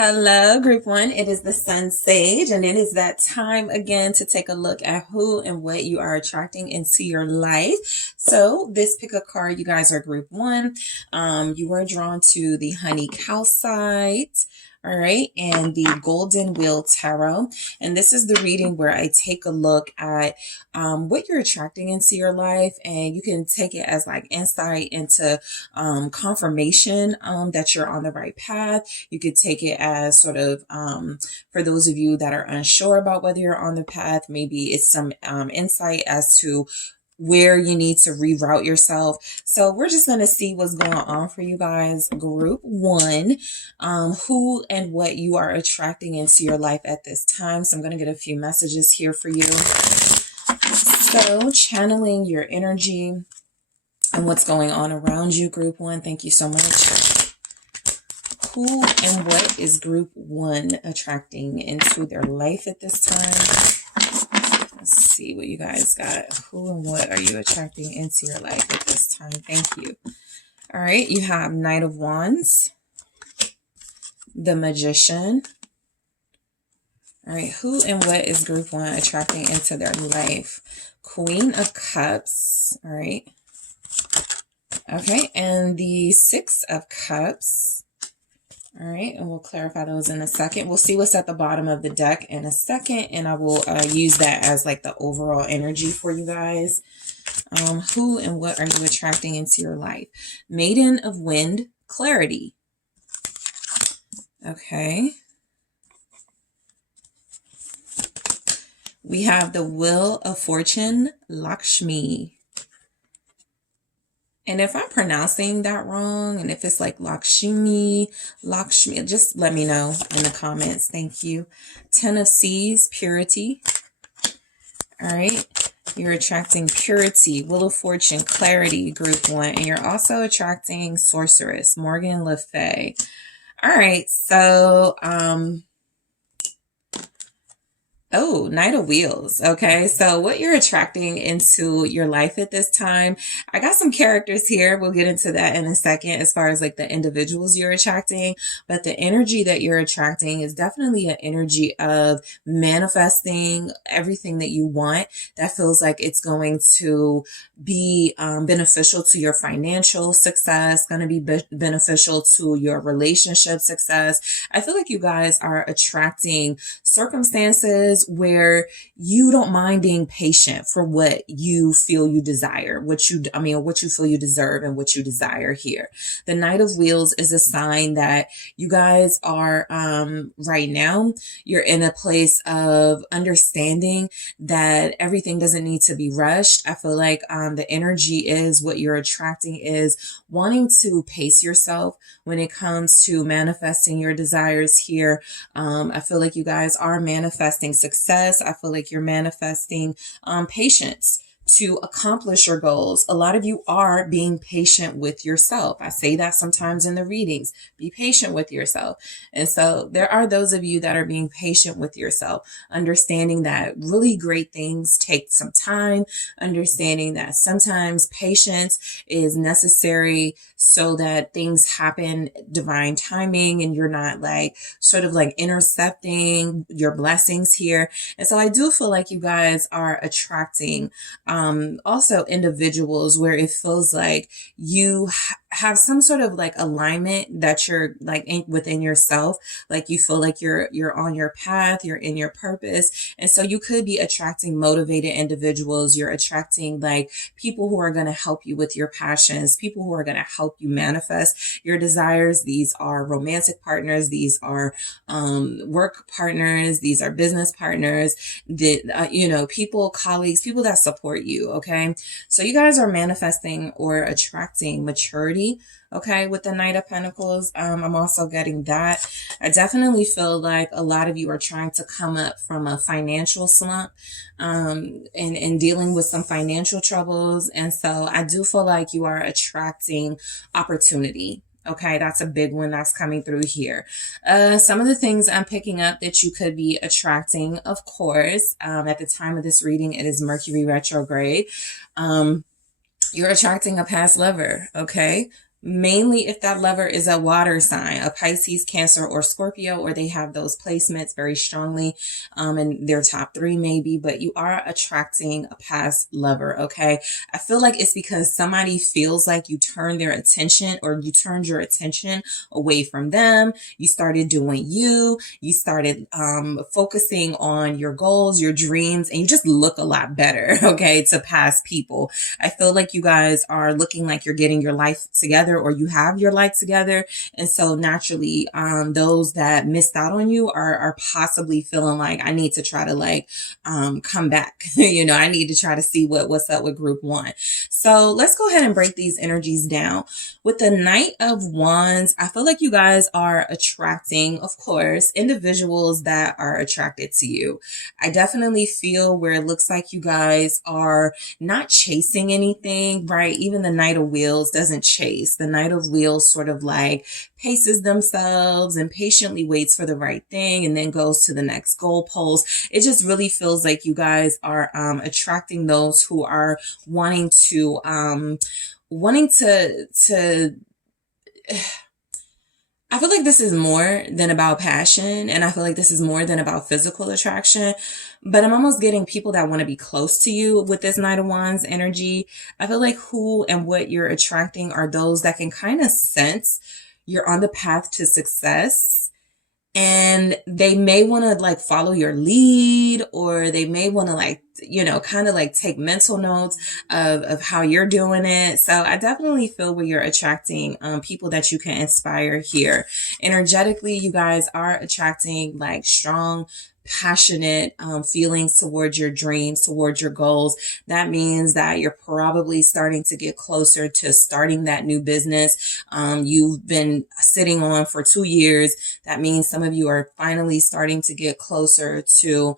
Hello, group one. It is the Sun Sage, and it is that time again to take a look at who and what you are attracting into your life. So this pick a card, you guys are group one. You are drawn to the Honey Calcite. All right, and the Golden Wheel Tarot. And this is the reading where I take a look at what you're attracting into your life, and you can take it as like insight into confirmation that you're on the right path. You could take it as sort of for those of you that are unsure about whether you're on the path, maybe it's some insight as to where you need to reroute yourself. So we're just going to see what's going on for you guys. Group one, who and what you are attracting into your life at this time. So I'm going to get a few messages here for you. So channeling your energy and what's going on around you, group one. Thank you so much. Who and what is group one attracting into their life at this time? Let's see what you guys got. Who and what are you attracting into your life at this time? Thank you. All right, you have Knight of Wands, the Magician. All right, who and what is group one attracting into their life? Queen of Cups. All right. Okay, and the Six of Cups. All right, and we'll clarify those in a second. We'll see what's at the bottom of the deck in a second, and I will use that as like the overall energy for you guys. Who and what are you attracting into your life? Maiden of Wind, Clarity. Okay. We have the Wheel of Fortune, Lakshmi. And if I'm pronouncing that wrong, and if it's like Lakshmi, just let me know in the comments. Thank you. Ten of Seas, Purity. All right. You're attracting purity, Wheel of Fortune, clarity, group one. And you're also attracting Sorceress, Morgan Le Fay. All right. So, oh, Knight of Wheels. Okay, so what you're attracting into your life at this time, I got some characters here. We'll get into that in a second as far as like the individuals you're attracting. But the energy that you're attracting is definitely an energy of manifesting everything that you want. That feels like it's going to be beneficial to your financial success, going to be beneficial to your relationship success. I feel like you guys are attracting circumstances where you don't mind being patient for what you feel you desire, what you feel you deserve and what you desire here. The Knight of Wheels is a sign that you guys are, right now, you're in a place of understanding that everything doesn't need to be rushed. I feel like, the energy is what you're attracting is wanting to pace yourself when it comes to manifesting your desires here. I feel like you guys are manifesting success. I feel like you're manifesting patience to accomplish your goals. A lot of you are being patient with yourself. I say that sometimes in the readings. Be patient with yourself. And so there are those of you that are being patient with yourself, understanding that really great things take some time, understanding that sometimes patience is necessary so that things happen divine timing and you're not like sort of like intercepting your blessings here. And so I do feel like you guys are attracting also individuals where it feels like you have some sort of like alignment that you're like within yourself. Like you feel like you're on your path, you're in your purpose. And so you could be attracting motivated individuals. You're attracting like people who are going to help you with your passions, people who are going to help you manifest your desires. These are romantic partners. These are work partners. These are business partners, people, colleagues, people that support you. Okay. So you guys are manifesting or attracting maturity. Okay. With the Knight of Pentacles. I'm also getting that. I definitely feel like a lot of you are trying to come up from a financial slump, and dealing with some financial troubles. And so I do feel like you are attracting opportunity. Okay, that's a big one that's coming through here. Some of the things I'm picking up that you could be attracting, of course, at the time of this reading, it is Mercury retrograde. You're attracting a past lover, okay? Mainly if that lover is a water sign, a Pisces, Cancer, or Scorpio, or they have those placements very strongly in their top three maybe, but you are attracting a past lover, okay? I feel like it's because somebody feels like you turned their attention, or you turned your attention away from them. You started doing you started focusing on your goals, your dreams, and you just look a lot better, okay, to past people. I feel like you guys are looking like you're getting your life together, or you have your life together. And so naturally, those that missed out on you are possibly feeling like, I need to try to come back. I need to try to see what's up with group one. So let's go ahead and break these energies down. With the Knight of Wands, I feel like you guys are attracting, of course, individuals that are attracted to you. I definitely feel where it looks like you guys are not chasing anything, right? Even the Knight of Wheels doesn't chase. The Knight of Wheels sort of like paces themselves and patiently waits for the right thing and then goes to the next goalpost. It just really feels like you guys are attracting those who are wanting to I feel like this is more than about passion, and I feel like this is more than about physical attraction, but I'm almost getting people that want to be close to you with this Knight of Wands energy. I feel like who and what you're attracting are those that can kind of sense you're on the path to success, and they may want to like follow your lead, or they may want to kind of like take mental notes of how you're doing it. So I definitely feel where you're attracting people that you can inspire here. Energetically, you guys are attracting like strong, passionate feelings towards your dreams, towards your goals. That means that you're probably starting to get closer to starting that new business you've been sitting on for 2 years. That means some of you are finally starting to get closer to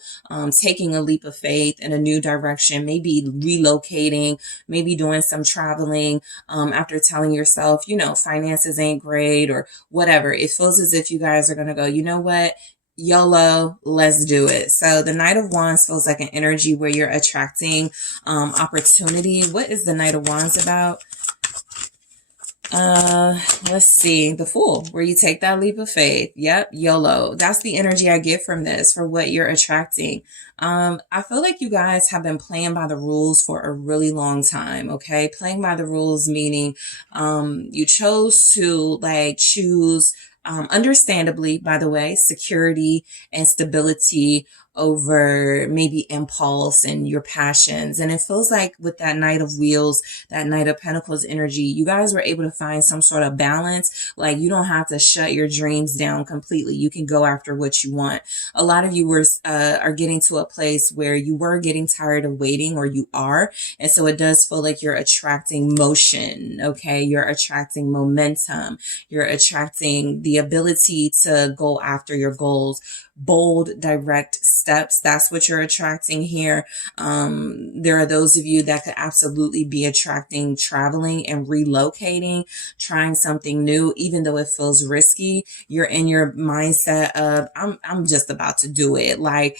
taking a leap of faith in a new direction, maybe relocating, maybe doing some traveling after telling yourself, finances ain't great or whatever. It feels as if you guys are going to go, you know what? YOLO, let's do it. So the Knight of Wands feels like an energy where you're attracting opportunity. What is the Knight of Wands about? Let's see. The Fool, where you take that leap of faith. Yep, YOLO. That's the energy I get from this, for what you're attracting. I feel like you guys have been playing by the rules for a really long time, okay? Playing by the rules meaning you chose to choose understandably, by the way, security and stability over maybe impulse and your passions. And it feels like with that Knight of Wheels, that Knight of Pentacles energy, you guys were able to find some sort of balance. Like, you don't have to shut your dreams down completely. You can go after what you want. A lot of you are getting to a place where you were getting tired of waiting, or you are. And so it does feel like you're attracting motion, okay? You're attracting momentum. You're attracting the ability to go after your goals. Bold, direct steps. That's what you're attracting here. There are those of you that could absolutely be attracting traveling and relocating, trying something new, even though it feels risky. You're in your mindset of, I'm just about to do it. Like,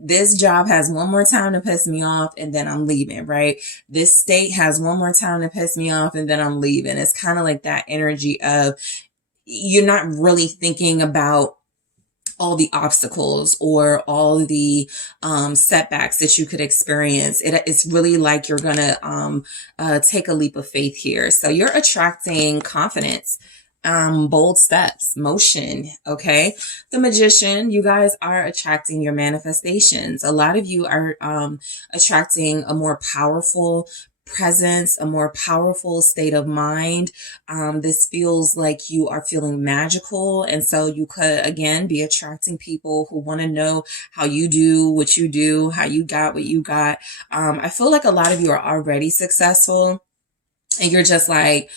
this job has one more time to piss me off and then I'm leaving, right? This state has one more time to piss me off and then I'm leaving. It's kind of like that energy of, you're not really thinking about all the obstacles or all the setbacks that you could experience. It's really like you're gonna take a leap of faith here. So you're attracting confidence, bold steps, motion, okay? The Magician, you guys are attracting your manifestations. A lot of you are attracting a more powerful presence, a more powerful state of mind. This feels like you are feeling magical. And so you could, again, be attracting people who want to know how you do what you do, how you got what you got. I feel like a lot of you are already successful and you're just like,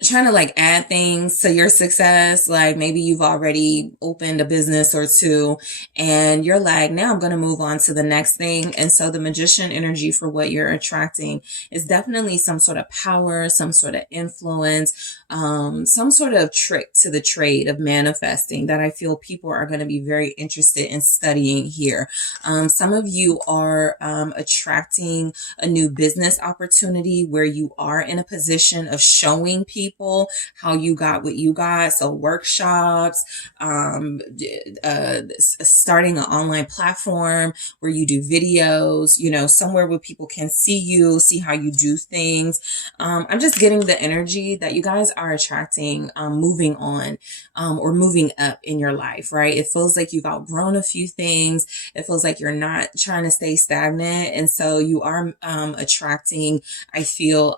trying to add things to your success. Like, maybe you've already opened a business or two and you're like, now I'm going to move on to the next thing. And so the Magician energy for what you're attracting is definitely some sort of power, some sort of influence, some sort of trick to the trade of manifesting that I feel people are going to be very interested in studying here. Some of you are attracting a new business opportunity where you are in a position of showing people people how you got what you got. So workshops, starting an online platform where you do videos, you know, somewhere where people can see you, see how you do things. I'm just getting the energy that you guys are attracting, moving on, or moving up in your life, right? It feels like you've outgrown a few things. It feels like you're not trying to stay stagnant. And so you are attracting, I feel,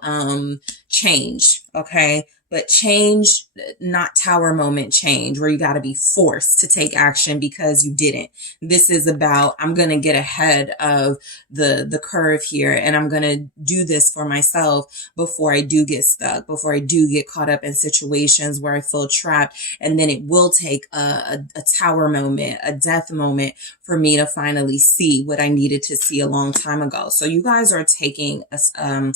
change. Okay. But change, not tower moment change where you got to be forced to take action because you didn't. This is about, I'm going to get ahead of the curve here, and I'm going to do this for myself before I do get stuck, before I do get caught up in situations where I feel trapped. And then it will take a tower moment, a death moment for me to finally see what I needed to see a long time ago. So you guys are taking you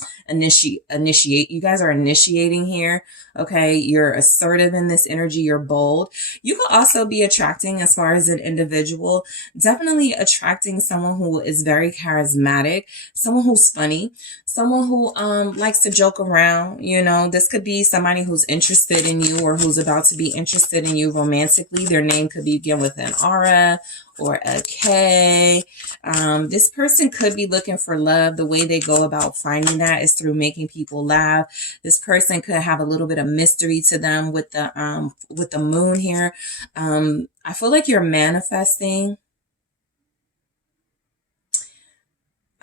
guys are initiating here. Okay. You're assertive in this energy. You're bold. You could also be attracting, as far as an individual, definitely attracting someone who is very charismatic, someone who's funny, someone who likes to joke around. You know, this could be somebody who's interested in you or who's about to be interested in you romantically. Their name could begin with an R or a K. This person could be looking for love. The way they go about finding that is through making people laugh. This person could have a little bit of mystery to them with the moon here. I feel like you're manifesting.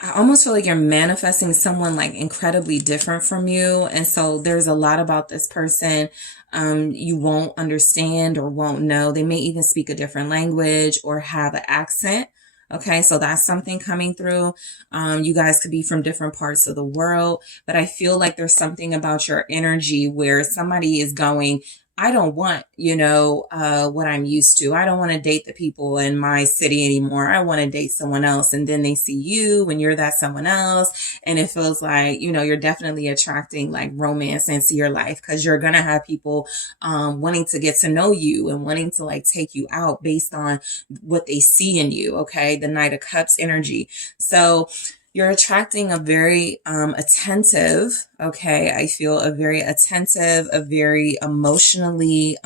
I almost feel like you're manifesting someone like incredibly different from you. And so there's a lot about this person you won't understand or won't know. They may even speak a different language or have an accent. Okay, so that's something coming through. You guys could be from different parts of the world, but I feel like there's something about your energy where somebody is going, I don't want, what I'm used to. I don't want to date the people in my city anymore. I want to date someone else. And then they see you when you're that someone else. And it feels like, you're definitely attracting like romance into your life because you're going to have people wanting to get to know you and wanting to like take you out based on what they see in you. Okay. The Knight of Cups energy. So you're attracting a very attentive, okay? I feel a very attentive, a very emotionally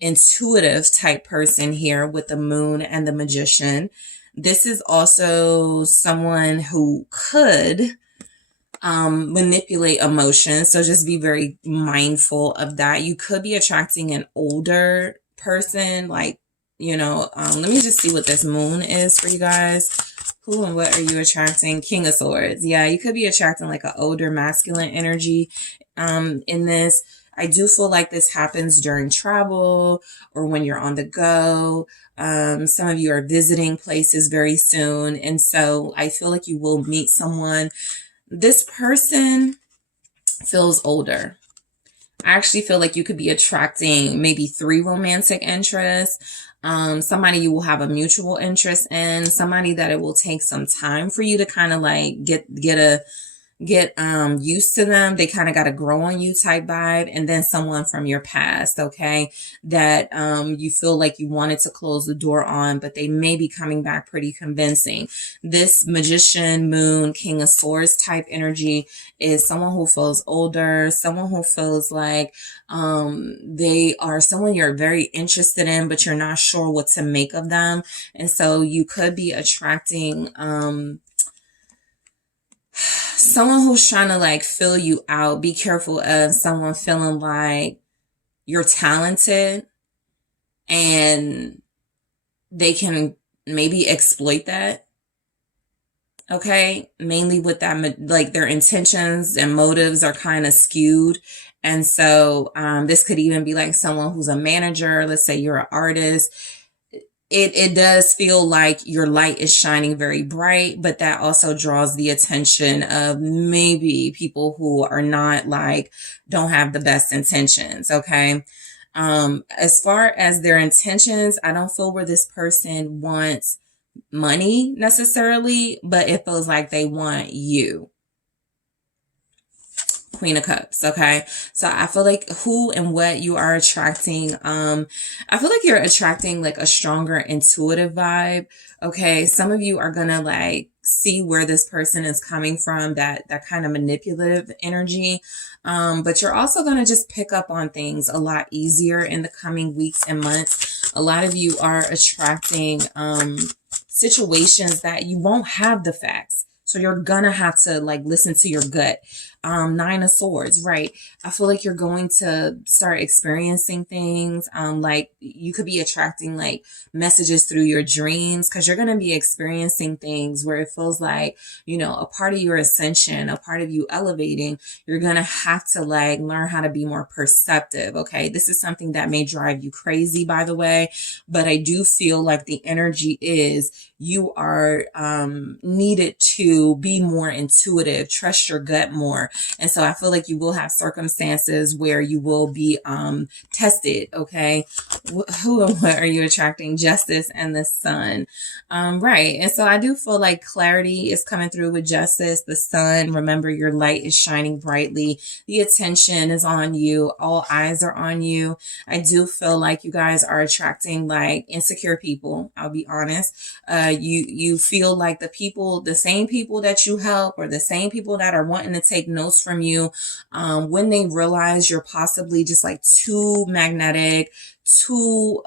intuitive type person here with the moon and the magician. This is also someone who could manipulate emotions. So just be very mindful of that. You could be attracting an older person, like, let me just see what this moon is for you guys. Who and what are you attracting? King of Swords. Yeah, you could be attracting like an older masculine energy in this. I do feel like this happens during travel or when you're on the go. Some of you are visiting places very soon. And so I feel like you will meet someone. This person feels older. I actually feel like you could be attracting maybe 3 romantic interests. Somebody you will have a mutual interest in, somebody that it will take some time for you to kind of like get used to them. They kind of got to grow on you type vibe. And then someone from your past, okay, that you feel like you wanted to close the door on, but they may be coming back pretty convincing. This magician, moon, King of Swords type energy is someone who feels older, someone who feels like they are someone you're very interested in, but you're not sure what to make of them. And so you could be attracting someone who's trying to like fill you out. Be careful of someone feeling like you're talented and they can maybe exploit that. Okay. Mainly with that, like their intentions and motives are kind of skewed. And so this could even be like someone who's a manager. Let's say you're an artist. It does feel like your light is shining very bright, but that also draws the attention of maybe people who are not like, don't have the best intentions. Okay. As far as their intentions, I don't feel where this person wants money necessarily, but it feels like they want you. Queen of Cups. Okay. So I feel like who and what you are attracting. I feel like you're attracting like a stronger intuitive vibe. Okay. Some of you are going to like see where this person is coming from, that kind of manipulative energy. But you're also going to just pick up on things a lot easier in the coming weeks and months. A lot of you are attracting situations that you won't have the facts. So you're gonna have to like listen to your gut. Nine of Swords, right? I feel like you're going to start experiencing things. Like you could be attracting like messages through your dreams, because you're going to be experiencing things where it feels like, you know, a part of your ascension, a part of you elevating, you're going to have to like learn how to be more perceptive. Okay. This is something that may drive you crazy, by the way, but I do feel like the energy is you are needed to be more intuitive, trust your gut more. And so I feel like you will have circumstances where you will be tested. Okay. Who and what are you attracting? Justice and the Sun. Right. And so I do feel like clarity is coming through with Justice, the Sun. Remember, your light is shining brightly. The attention is on you. All eyes are on you. I do feel like you guys are attracting like insecure people. I'll be honest. You feel like the same people that you help, or the same people that are wanting to take notes from you, when they realize you're possibly just like too magnetic, too,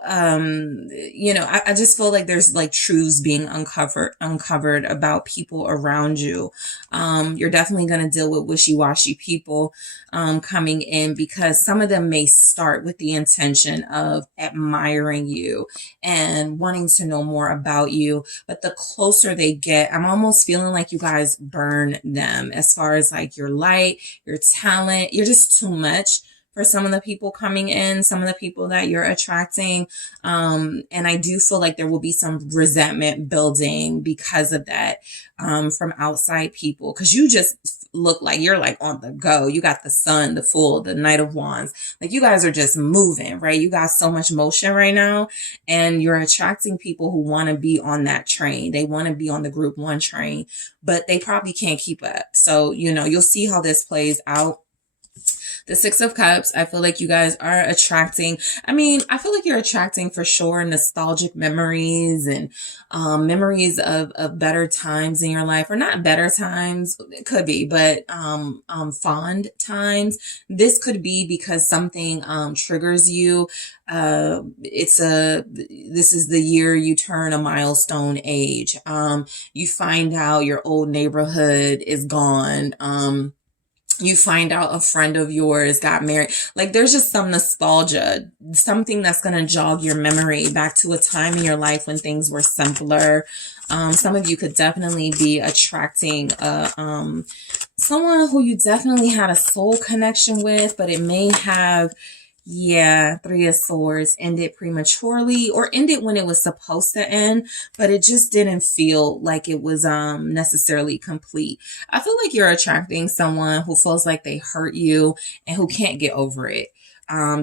you know, I just feel like there's like truths being uncovered about people around you. You're definitely going to deal with wishy-washy people, coming in, because some of them may start with the intention of admiring you and wanting to know more about you. But the closer they get, I'm almost feeling like you guys burn them as far as like your light, your talent. You're just too much for some of the people coming in, some of the people that you're attracting. And I do feel like there will be some resentment building because of that, from outside people. Cause you just look like you're like on the go. You got the Sun, the Fool, the Knight of Wands. Like you guys are just moving, right? You got so much motion right now, and you're attracting people who want to be on that train. They want to be on the Group 1 train, but they probably can't keep up. So, you know, you'll see how this plays out. The Six of Cups, I feel like you guys are attracting, I feel like you're attracting for sure nostalgic memories and memories of better times in your life, or not better times, it could be, but fond times. This could be because something triggers you. This is the year you turn a milestone age. You find out your old neighborhood is gone. You find out a friend of yours got married. Like there's just some nostalgia, something that's going to jog your memory back to a time in your life when things were simpler. Some of you could definitely be attracting someone who you definitely had a soul connection with, but it may have, Three of Swords ended prematurely, or ended when it was supposed to end, but it just didn't feel like it was necessarily complete. I feel like you're attracting someone who feels like they hurt you and who can't get over it.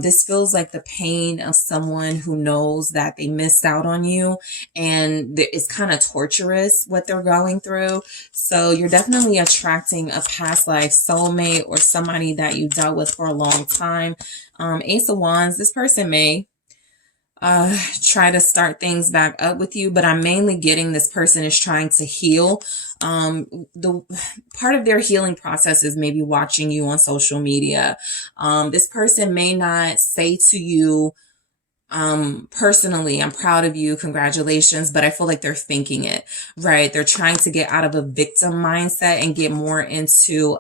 This feels like the pain of someone who knows that they missed out on you, and it's kind of torturous what they're going through. So you're definitely attracting a past life soulmate, or somebody that you dealt with for a long time. Ace of Wands, this person may try to start things back up with you, but I'm mainly getting this person is trying to heal. The part of their healing process is maybe watching you on social media. This person may not say to you, personally, I'm proud of you, congratulations, but I feel like they're thinking it, right? They're trying to get out of a victim mindset and get more into,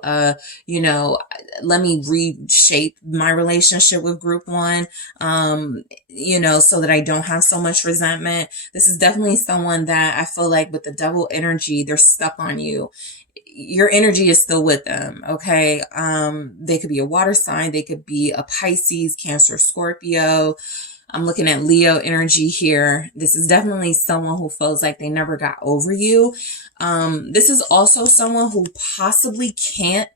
let me reshape my relationship with Group 1, so that I don't have so much resentment. This is definitely someone that I feel like with the double energy, they're stuck on you. Your energy is still with them. Okay. They could be a water sign. They could be a Pisces, Cancer, Scorpio. I'm looking at Leo energy here. This is definitely someone who feels like they never got over you. This is also someone who possibly can't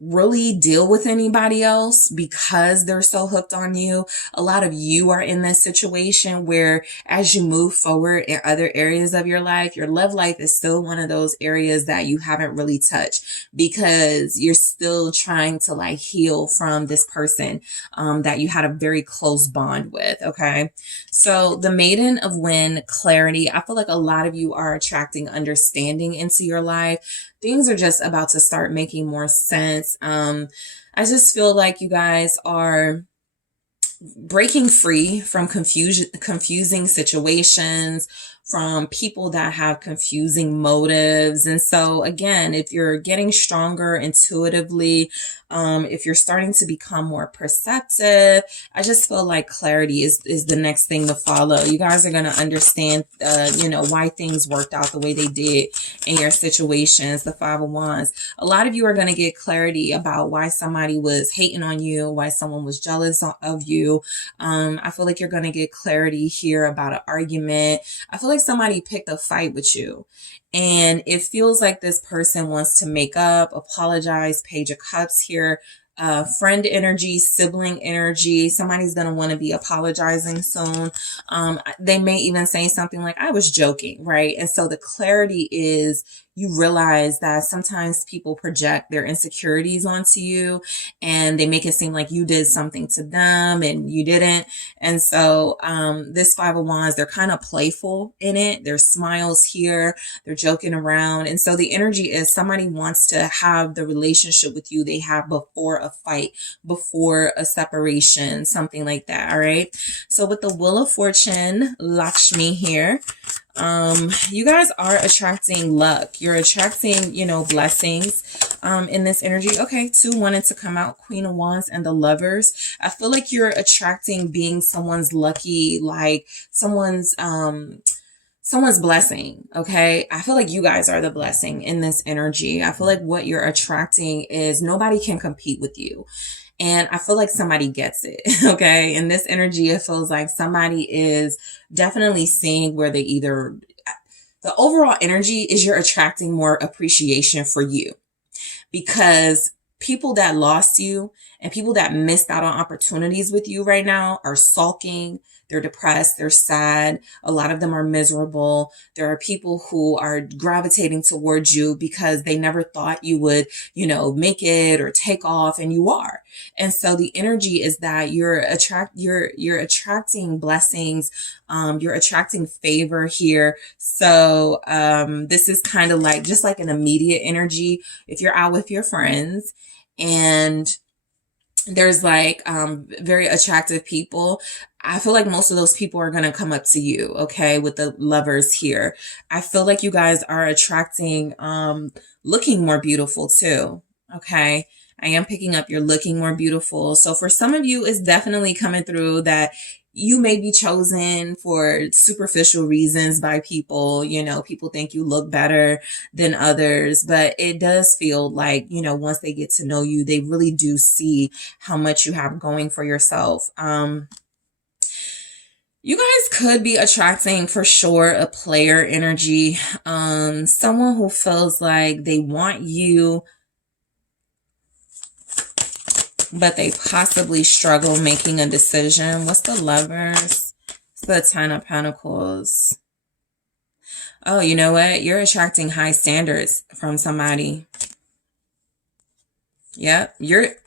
really deal with anybody else because they're so hooked on you. A lot of you are in this situation where as you move forward in other areas of your love life is still one of those areas that you haven't really touched because you're still trying to like heal from this person that you had a very close bond with. Okay. So the Maiden of Wind, clarity. I feel like a lot of you are attracting understanding into your life. Things are just about to start making more sense. I just feel like you guys are breaking free from confusing situations, from people that have confusing motives. And so again, if you're getting stronger intuitively, if you're starting to become more perceptive, I just feel like clarity is the next thing to follow. You guys are going to understand, why things worked out the way they did in your situations. The Five of Wands. A lot of you are going to get clarity about why somebody was hating on you, why someone was jealous of you. I feel like you're going to get clarity here about an argument. I feel like somebody picked a fight with you. And it feels like this person wants to make up, apologize. Page of Cups here. Friend energy, sibling energy. Somebody's going to want to be apologizing soon. They may even say something like, I was joking, right? And so the clarity is you realize that sometimes people project their insecurities onto you and they make it seem like you did something to them and you didn't. And so this Five of Wands, they're kind of playful in it. There's smiles here. They're joking around. And so the energy is somebody wants to have the relationship with you they have before a fight, before a separation, something like that. All right. So with the Wheel of Fortune, Lakshmi here, you guys are attracting luck. You're attracting, blessings, in this energy. Okay. 2 wanted to come out, Queen of Wands and the Lovers. I feel like you're attracting being someone's lucky, like someone's blessing. Okay. I feel like you guys are the blessing in this energy. I feel like what you're attracting is nobody can compete with you. And I feel like somebody gets it. Okay. In this energy, it feels like somebody is definitely seeing where they the overall energy is you're attracting more appreciation for you because people that lost you and people that missed out on opportunities with you right now are sulking. They're depressed. They're sad. A lot of them are miserable. There are people who are gravitating towards you because they never thought you would, make it or take off, and you are. And so the energy is that you're attracting blessings. You're attracting favor here. So this is kind of like just like an immediate energy. If you're out with your friends and there's like very attractive people, I feel like most of those people are going to come up to you. Okay. With the Lovers here, I feel like you guys are attracting looking more beautiful too. Okay. I am picking up you're looking more beautiful. So for some of you, it's definitely coming through that you may be chosen for superficial reasons by people. People think you look better than others, but it does feel like, once they get to know you, they really do see how much you have going for yourself. You guys could be attracting for sure a player energy. Someone who feels like they want you, but they possibly struggle making a decision. What's the Lovers? It's the Ten of Pentacles. Oh, you know what? You're attracting high standards from somebody. Yep.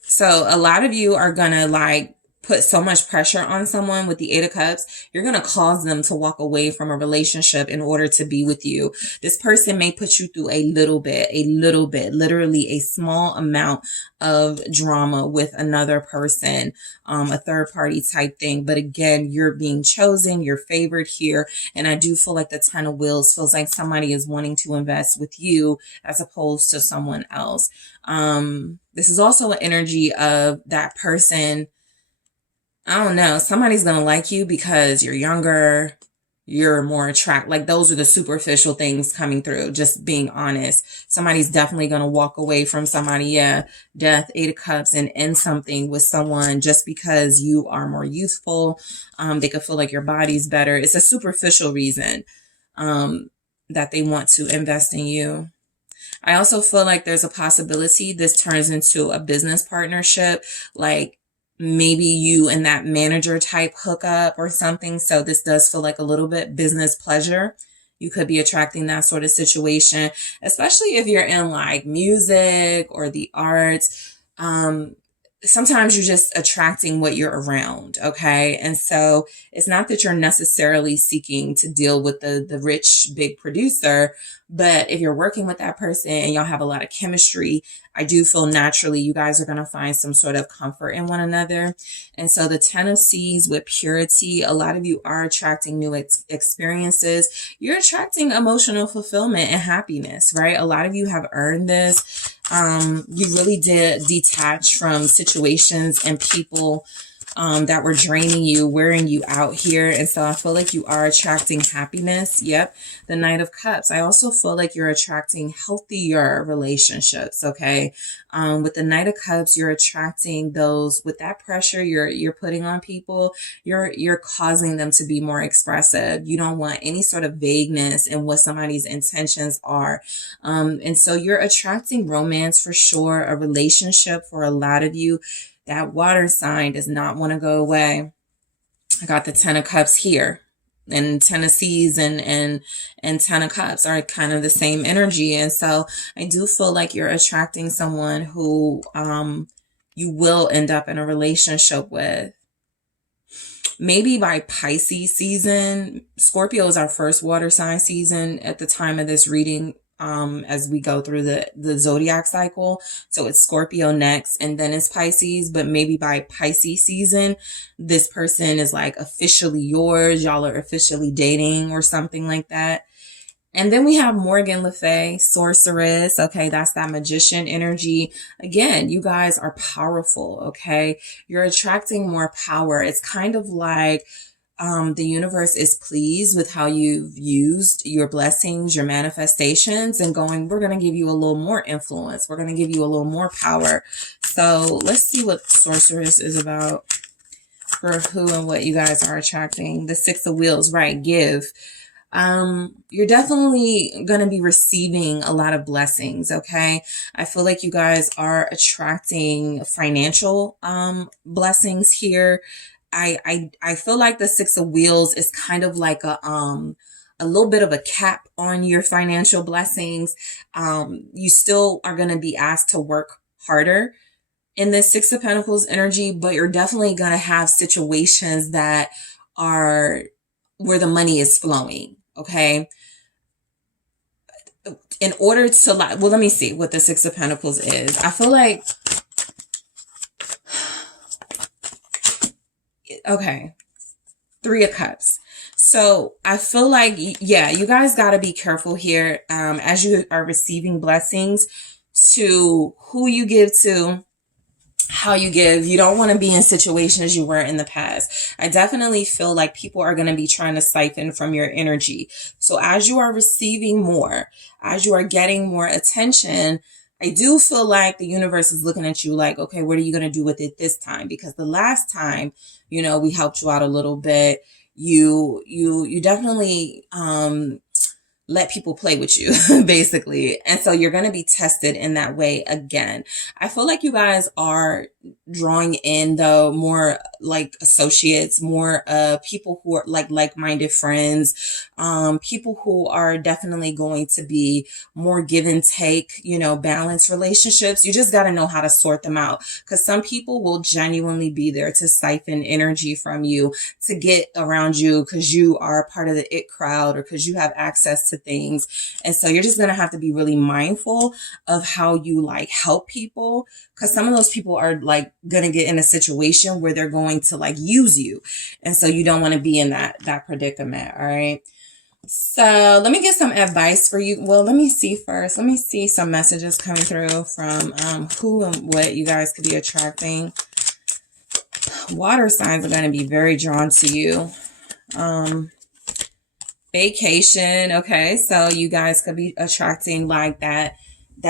So a lot of you are going to like put so much pressure on someone with the Eight of Cups, you're going to cause them to walk away from a relationship in order to be with you. This person may put you through a little bit, literally a small amount of drama with another person, a third party type thing. But again, you're being chosen, you're favored here. And I do feel like the Ten of Wheels feels like somebody is wanting to invest with you as opposed to someone else. This is also an energy of that person. I don't know. Somebody's going to like you because you're younger, you're more attractive. Like those are the superficial things coming through, just being honest. Somebody's definitely going to walk away from somebody. Yeah. Death, Eight of Cups, and end something with someone just because you are more youthful. They could feel like your body's better. It's a superficial reason, that they want to invest in you. I also feel like there's a possibility this turns into a business partnership, like maybe you and that manager type hookup or something. So this does feel like a little bit business pleasure. You could be attracting that sort of situation, especially if you're in like music or the arts. Sometimes you're just attracting what you're around, okay? And so it's not that you're necessarily seeking to deal with the rich big producer, but if you're working with that person and y'all have a lot of chemistry, I do feel naturally you guys are going to find some sort of comfort in one another. And so the 10 of Seas with purity, a lot of you are attracting new experiences. You're attracting emotional fulfillment and happiness, right? A lot of you have earned this. You really did detach from situations and people that were draining you, wearing you out here. And so I feel like you are attracting happiness. Yep. The Knight of Cups. I also feel like you're attracting healthier relationships. Okay. With the Knight of Cups, you're attracting those with that pressure you're putting on people. You're causing them to be more expressive. You don't want any sort of vagueness in what somebody's intentions are. And so you're attracting romance for sure, a relationship for a lot of you. That water sign does not want to go away. I got the 10 of Cups here, and 10 of Seas and 10 of Cups are kind of the same energy. And so I do feel like you're attracting someone who you will end up in a relationship with. Maybe by Pisces season. Scorpio is our first water sign season at the time of this reading. As we go through the zodiac cycle. So it's Scorpio next and then it's Pisces, but maybe by Pisces season, this person is like officially yours. Y'all are officially dating or something like that. And then we have Morgan Le Fay, sorceress. Okay, that's that magician energy. Again, you guys are powerful, okay? You're attracting more power. It's kind of like the universe is pleased with how you've used your blessings, your manifestations, and going, we're going to give you a little more influence. We're going to give you a little more power. So let's see what sorceress is about for who and what you guys are attracting. The 6 of Wheels, right? Give. You're definitely going to be receiving a lot of blessings. Okay. I feel like you guys are attracting financial, blessings here. I feel like the 6 of Wheels is kind of like a little bit of a cap on your financial blessings. You still are going to be asked to work harder in this 6 of Pentacles energy, but you're definitely going to have situations that are where the money is flowing. Okay. In order to well, let me see what the 6 of Pentacles is. I feel like, okay, 3 of Cups. So I feel like, yeah, you guys got to be careful here as you are receiving blessings, to who you give to, how you give. You don't want to be in situations you were in the past. I definitely feel like people are going to be trying to siphon from your energy. So as you are receiving more, as you are getting more attention, I do feel like the universe is looking at you like, okay, what are you going to do with it this time? Because the last time, you know, we helped you out a little bit. You definitely, let people play with you, basically. And so you're going to be tested in that way again. I feel like you guys are drawing in, though, more like associates, more people who are like-minded friends, people who are definitely going to be more give and take, you know, balanced relationships. You just got to know how to sort them out, because some people will genuinely be there to siphon energy from you, to get around you because you are part of the it crowd or because you have access to things. And so you're just going to have to be really mindful of how you like help people, because some of those people are like going to get in a situation where they're going to like use you. And so you don't want to be in that predicament. All right. So let me get some advice for you. Well, let me see first. Let me see some messages coming through from who and what you guys could be attracting. Water signs are going to be very drawn to you. Vacation. Okay. So you guys could be attracting like that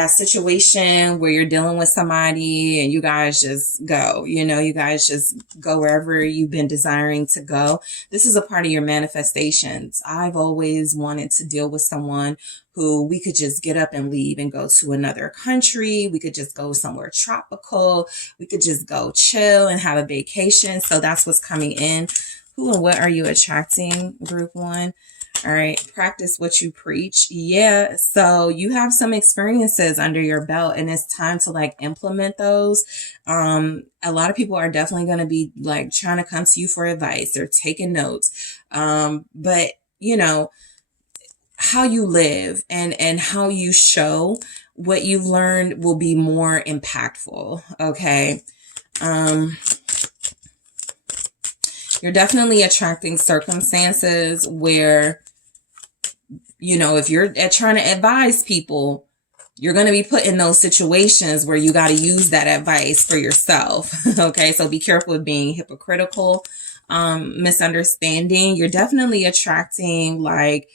situation where you're dealing with somebody and you guys just go, you know, you guys just go wherever you've been desiring to go. This is a part of your manifestations. I've always wanted to deal with someone who we could just get up and leave and go to another country. We could just go somewhere tropical. We could just go chill and have a vacation. So that's what's coming in. Who and what are you attracting, group one? All right, practice what you preach. Yeah, so you have some experiences under your belt and it's time to like implement those. A lot of people are definitely going to be like trying to come to you for advice. They're taking notes. But you know, how you live and how you show what you've learned will be more impactful. Okay. You're definitely attracting circumstances where, you know, if you're trying to advise people, you're going to be put in those situations where you got to use that advice for yourself. Okay. So be careful of being hypocritical, misunderstanding. You're definitely attracting like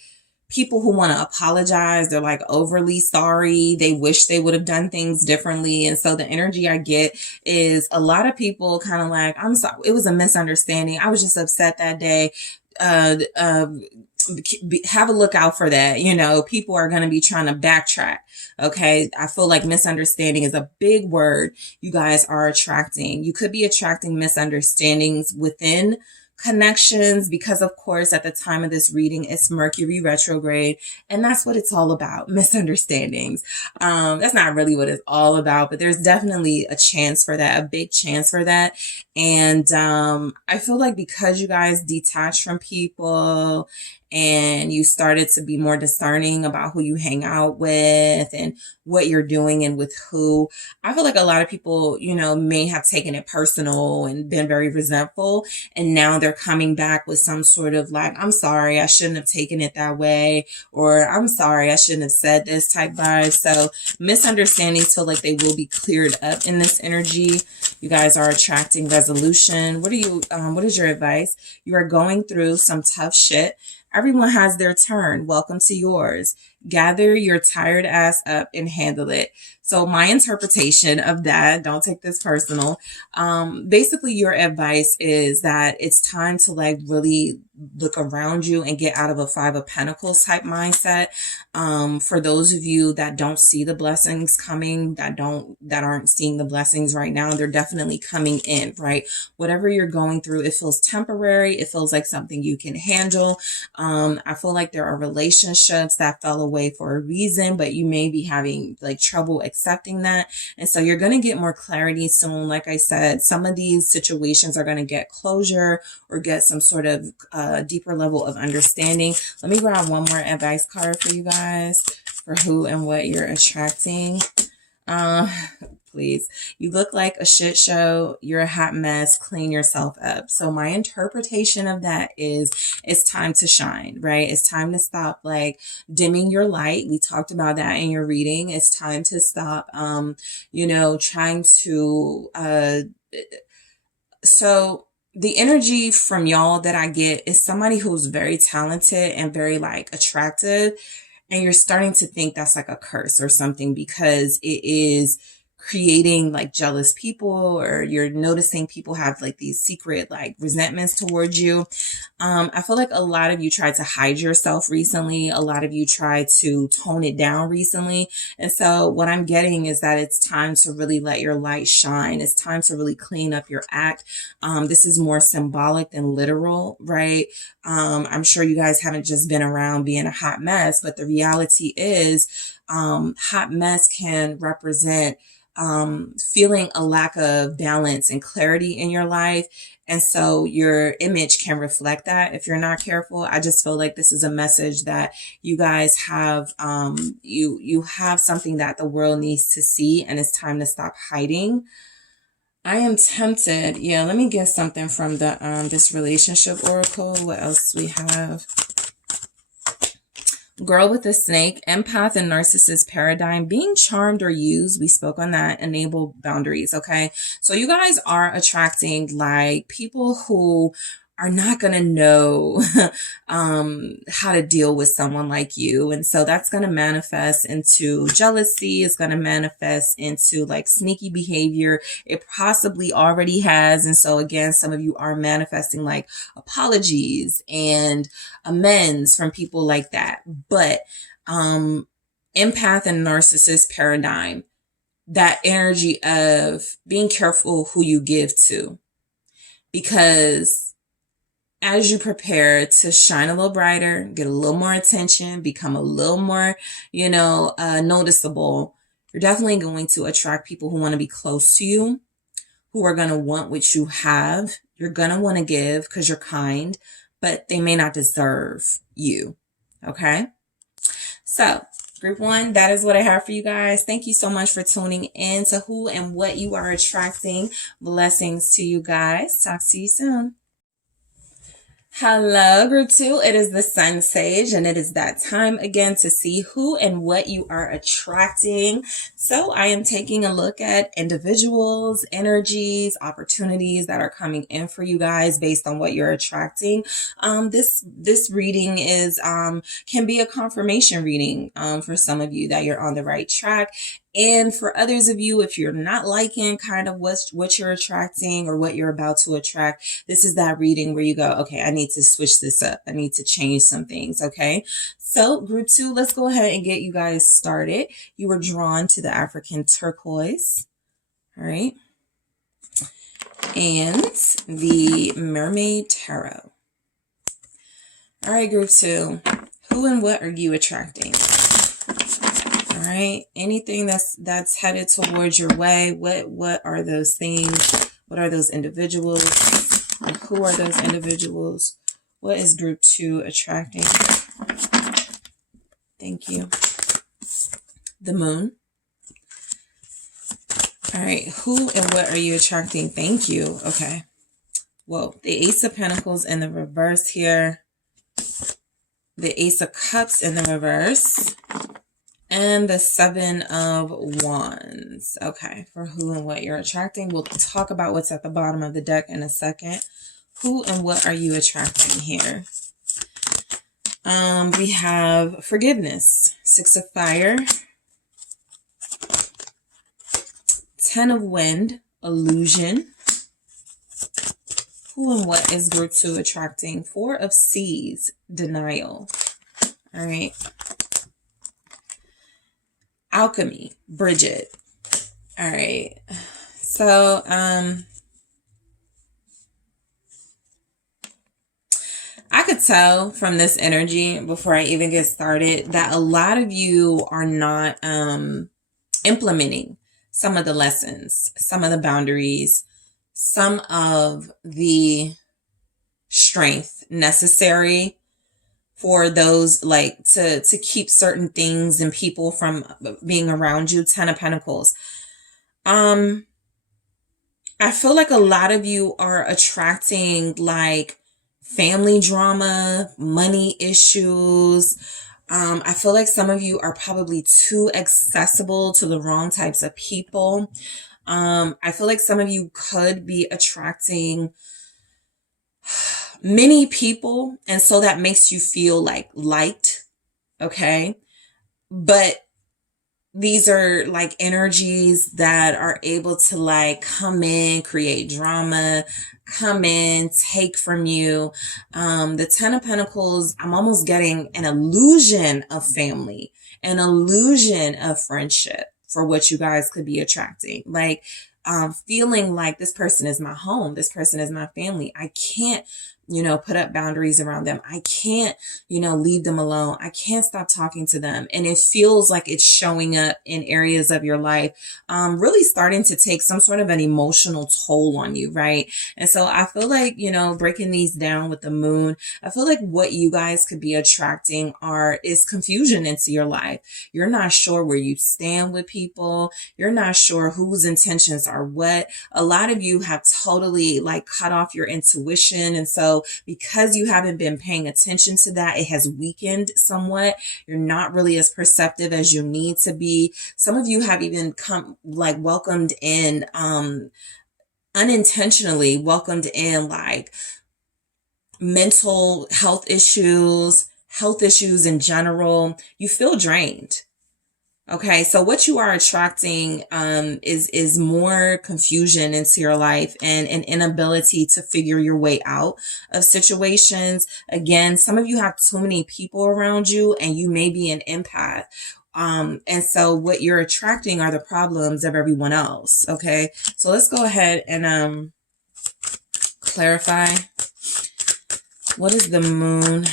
people who want to apologize. They're like overly sorry. They wish they would have done things differently. And so the energy I get is a lot of people kind of like, I'm sorry, it was a misunderstanding. I was just upset that day. Have a look out for that. You know, people are going to be trying to backtrack. Okay. I feel like misunderstanding is a big word you guys are attracting. You could be attracting misunderstandings within connections because of course at the time of this reading it's Mercury retrograde and that's what it's all about, misunderstandings. That's not really what it's all about, but there's definitely a chance for that, a big chance for that. And I feel like because you guys detach from people and you started to be more discerning about who you hang out with and what you're doing and with who, I feel like a lot of people, you know, may have taken it personal and been very resentful. And now they're coming back with some sort of like, I'm sorry, I shouldn't have taken it that way. Or I'm sorry, I shouldn't have said this type vibe. So misunderstandings feel like they will be cleared up in this energy. You guys are attracting resolution. What is your advice? You are going through some tough shit. Everyone has their turn. Welcome to yours. Gather your tired ass up and handle it. So my interpretation of that, don't take this personal. Basically your advice is that it's time to like really look around you and get out of a 5 of Pentacles type mindset. For those of you that don't see the blessings coming, that aren't seeing the blessings right now, they're definitely coming in, right? Whatever you're going through, it feels temporary. It feels like something you can handle. I feel like there are relationships that fell away for a reason, but you may be having like trouble accepting that. And so you're going to get more clarity soon. Like I said, some of these situations are going to get closure or get some sort of deeper level of understanding. Let me grab one more advice card for you guys for who and what you're attracting. Please. You look like a shit show. You're a hot mess. Clean yourself up. So my interpretation of that is it's time to shine, right? It's time to stop like dimming your light. We talked about that in your reading. It's time to stop, trying to, so the energy from y'all that I get is somebody who's very talented and very like attractive. And you're starting to think that's like a curse or something because it is creating like jealous people, or you're noticing people have like these secret like resentments towards you. I feel like a lot of you tried to hide yourself recently. A lot of you tried to tone it down recently. And so what I'm getting is that it's time to really let your light shine. It's time to really clean up your act. This is more symbolic than literal, right? I'm sure you guys haven't just been around being a hot mess, but the reality is, hot mess can represent feeling a lack of balance and clarity in your life. And so your image can reflect that if you're not careful. I just feel like this is a message that you guys have, you have something that the world needs to see, and it's time to stop hiding. I am tempted. Yeah, let me get something from the this relationship oracle. What else do we have? Girl with a snake, empath and narcissist paradigm, being charmed or used. We spoke on that. Enable boundaries. Okay. So you guys are attracting like people who are not going to know how to deal with someone like you. And so that's going to manifest into jealousy. It's going to manifest into like sneaky behavior. It possibly already has. And so again, some of you are manifesting like apologies and amends from people like that. But empath and narcissist paradigm, that energy of being careful who you give to, because as you prepare to shine a little brighter, get a little more attention, become a little more, noticeable, you're definitely going to attract people who want to be close to you, who are going to want what you have. You're going to want to give because you're kind, but they may not deserve you. Okay? So, group one, that is what I have for you guys. Thank you so much for tuning in to who and what you are attracting. Blessings to you guys. Talk to you soon. Hello, group two. It is the SunSage, and it is that time again to see who and what you are attracting. So I am taking a look at individuals, energies, opportunities that are coming in for you guys based on what you're attracting. This reading is can be a confirmation reading for some of you that you're on the right track. And for others of you, if you're not liking kind of what you're attracting or what you're about to attract, this is that reading where you go, okay, I need to switch this up. I need to change some things. Okay. So group two, let's go ahead and get you guys started. You were drawn to the African turquoise. All right. And the Mermaid Tarot. All right, group two, who and what are you attracting? All right. Anything that's headed towards your way. What are those things? What are those individuals? And who are those individuals? What is group two attracting? Thank you. The Moon. All right. Who and what are you attracting? Thank you. Okay. Whoa. The Ace of Pentacles in the reverse here. The Ace of Cups in the reverse. And the Seven of Wands. Okay, for who and what you're attracting. We'll talk about what's at the bottom of the deck in a second. Who and what are you attracting here? We have forgiveness. Six of Fire. Ten of Wind. Illusion. Who and what is group two attracting? Four of Seas. Denial. All right. Alchemy, Bridget. All right. So, I could tell from this energy before I even get started that a lot of you are not implementing some of the lessons, some of the boundaries, some of the strength necessary for those, like, to keep certain things and people from being around you. Ten of Pentacles. I feel like a lot of you are attracting like family drama, money issues. I feel like some of you are probably too accessible to the wrong types of people. I feel like some of you could be attracting many people, and so that makes you feel like light. Okay. But these are like energies that are able to like come in, create drama, come in, take from you. The Ten of Pentacles, I'm almost getting an illusion of family, an illusion of friendship for what you guys could be attracting. Like, feeling like this person is my home. This person is my family. I can't, put up boundaries around them. I can't, leave them alone. I can't stop talking to them. And it feels like it's showing up in areas of your life, really starting to take some sort of an emotional toll on you, right? And so I feel like, breaking these down with the Moon, I feel like what you guys could be attracting is confusion into your life. You're not sure where you stand with people. You're not sure whose intentions are what. A lot of you have totally like cut off your intuition. And so because you haven't been paying attention to that, it has weakened somewhat. You're not really as perceptive as you need to be. Some of you have even welcomed in, unintentionally welcomed in like mental health issues in general. You feel drained. Okay, so what you are attracting is more confusion into your life and an inability to figure your way out of situations. Again, some of you have too many people around you, and you may be an empath. And so what you're attracting are the problems of everyone else. Okay, so let's go ahead and clarify. What is the moon?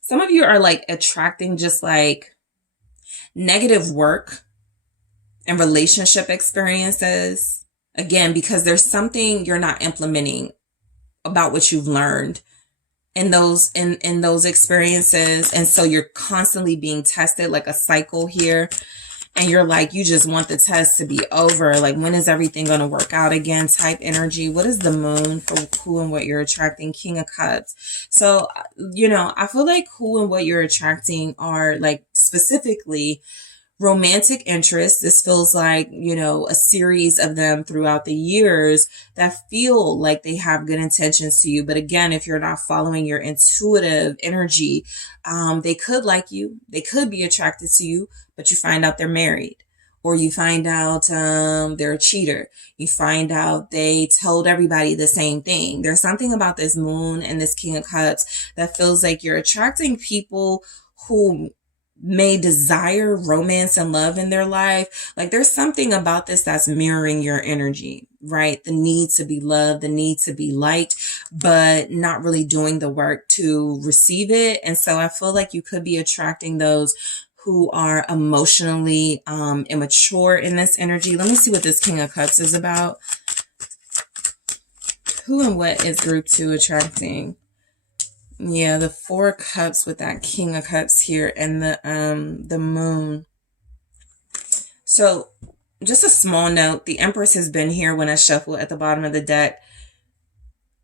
Some of you are like attracting just like negative work and relationship experiences. Again, because there's something you're not implementing about what you've learned in those experiences. And so you're constantly being tested, like a cycle here. And you're like, you just want the test to be over. Like, when is everything going to work out again type energy? What is the moon for who and what you're attracting? King of Cups. So, I feel like who and what you're attracting are like specifically romantic interests. This feels like, a series of them throughout the years that feel like they have good intentions to you. But again, if you're not following your intuitive energy, they could like you, they could be attracted to you, but you find out they're married. Or you find out they're a cheater. You find out they told everybody the same thing. There's something about this moon and this King of Cups that feels like you're attracting people who may desire romance and love in their life. Like, there's something about this that's mirroring your energy, right? The need to be loved, the need to be liked, but not really doing the work to receive it. And so I feel like you could be attracting those who are emotionally immature in this energy. Let me see what this King of Cups is about. Who and what is group 2 attracting? Yeah, the 4 cups with that King of Cups here and the moon. So just a small note, the Empress has been here when I shuffle at the bottom of the deck.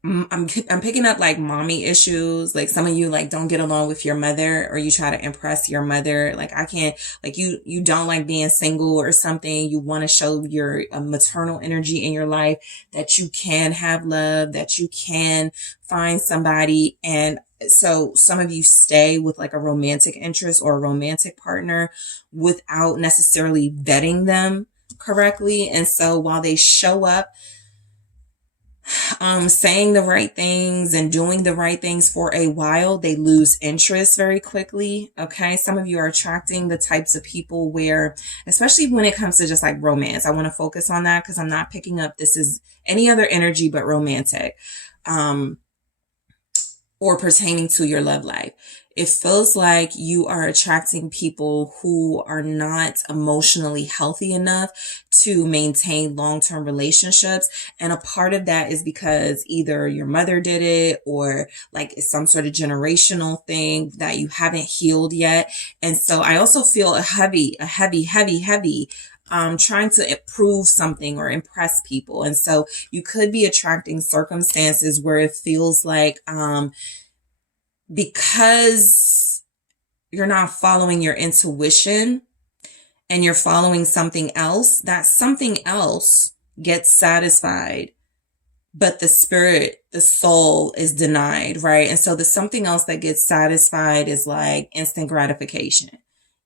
I'm picking up like mommy issues. Like, some of you like don't get along with your mother, or you try to impress your mother. Like, I can't, like, you don't like being single or something. You want to show your maternal energy in your life, that you can have love, that you can find somebody. And so some of you stay with like a romantic interest or a romantic partner without necessarily vetting them correctly. And so while they show up saying the right things and doing the right things for a while, they lose interest very quickly. Okay. Some of you are attracting the types of people where, especially when it comes to just like romance, I want to focus on that because I'm not picking up this is any other energy but romantic, or pertaining to your love life. It feels like you are attracting people who are not emotionally healthy enough to maintain long-term relationships. And a part of that is because either your mother did it, or like it's some sort of generational thing that you haven't healed yet. And so I also feel a heavy trying to prove something or impress people. And so you could be attracting circumstances where it feels like, because you're not following your intuition and you're following something else, that something else gets satisfied, but the spirit, the soul is denied, right? And so the something else that gets satisfied is like instant gratification.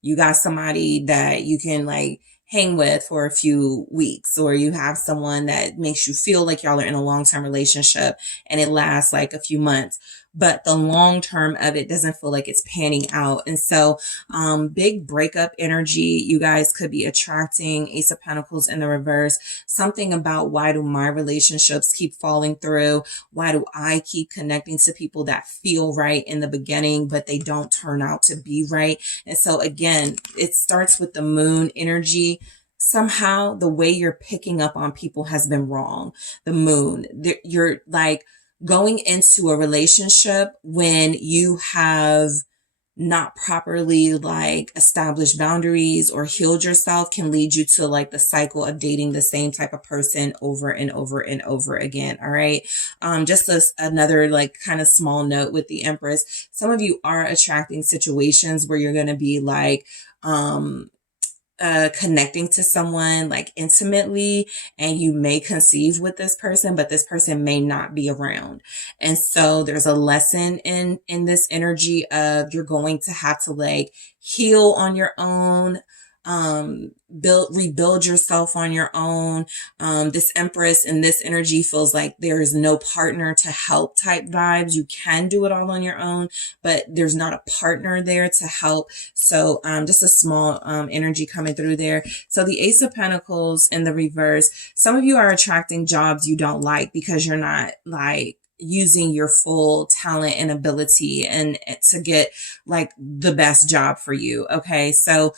You got somebody that you can like hang with for a few weeks, or you have someone that makes you feel like y'all are in a long-term relationship and it lasts like a few months, but the long term of it doesn't feel like it's panning out. And so big breakup energy, you guys could be attracting Ace of Pentacles in the reverse. Something about, why do my relationships keep falling through? Why do I keep connecting to people that feel right in the beginning, but they don't turn out to be right? And so again, it starts with the moon energy. Somehow the way you're picking up on people has been wrong. The moon, you're like going into a relationship when you have not properly like established boundaries or healed yourself can lead you to like the cycle of dating the same type of person over and over and over again. All right. Just another like kind of small note with the Empress. Some of you are attracting situations where you're going to be like, connecting to someone like intimately, and you may conceive with this person, but this person may not be around. And so there's a lesson in this energy of you're going to have to like heal on your own, rebuild yourself on your own. This Empress in this energy feels like there's no partner to help type vibes. You can do it all on your own, but there's not a partner there to help. So just a small energy coming through there. So the Ace of Pentacles in the reverse, some of you are attracting jobs you don't like because you're not like using your full talent and ability and to get like the best job for you. Okay. So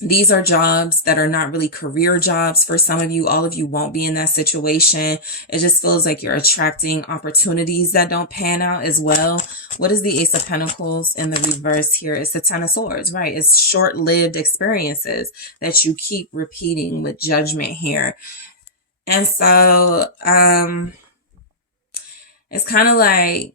these are jobs that are not really career jobs for some of you. All of you won't be in that situation. It just feels like you're attracting opportunities that don't pan out as well. What is the Ace of Pentacles in the reverse here? It's the Ten of Swords, right? It's short-lived experiences that you keep repeating with Judgment here. And so, it's kind of like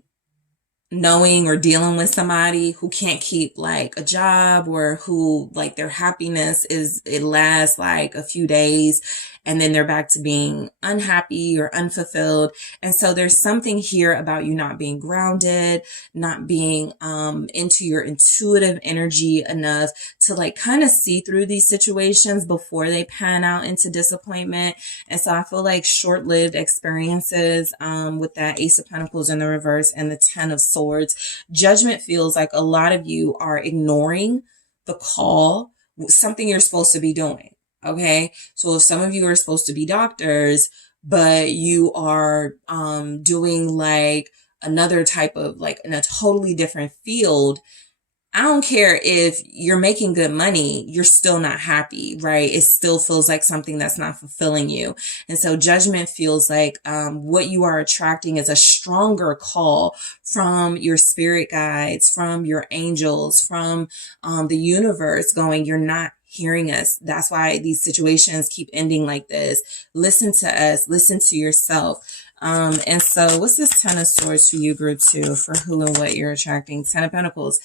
knowing or dealing with somebody who can't keep like a job, or who like their happiness is, it lasts like a few days and then they're back to being unhappy or unfulfilled. And so there's something here about you not being grounded, not being into your intuitive energy enough to like kind of see through these situations before they pan out into disappointment. And so I feel like short-lived experiences with that Ace of Pentacles in the reverse and the Ten of Swords. Judgment feels like a lot of you are ignoring the call, something you're supposed to be doing. Okay. So if some of you are supposed to be doctors, but you are doing like another type of like in a totally different field, I don't care if you're making good money, you're still not happy, right? It still feels like something that's not fulfilling you. And so Judgment feels like what you are attracting is a stronger call from your spirit guides, from your angels, from the universe going, you're not hearing us. That's why these situations keep ending like this. Listen to us, listen to yourself. And so what's this Ten of Swords for you, group 2, for who and what you're attracting? Ten of Pentacles.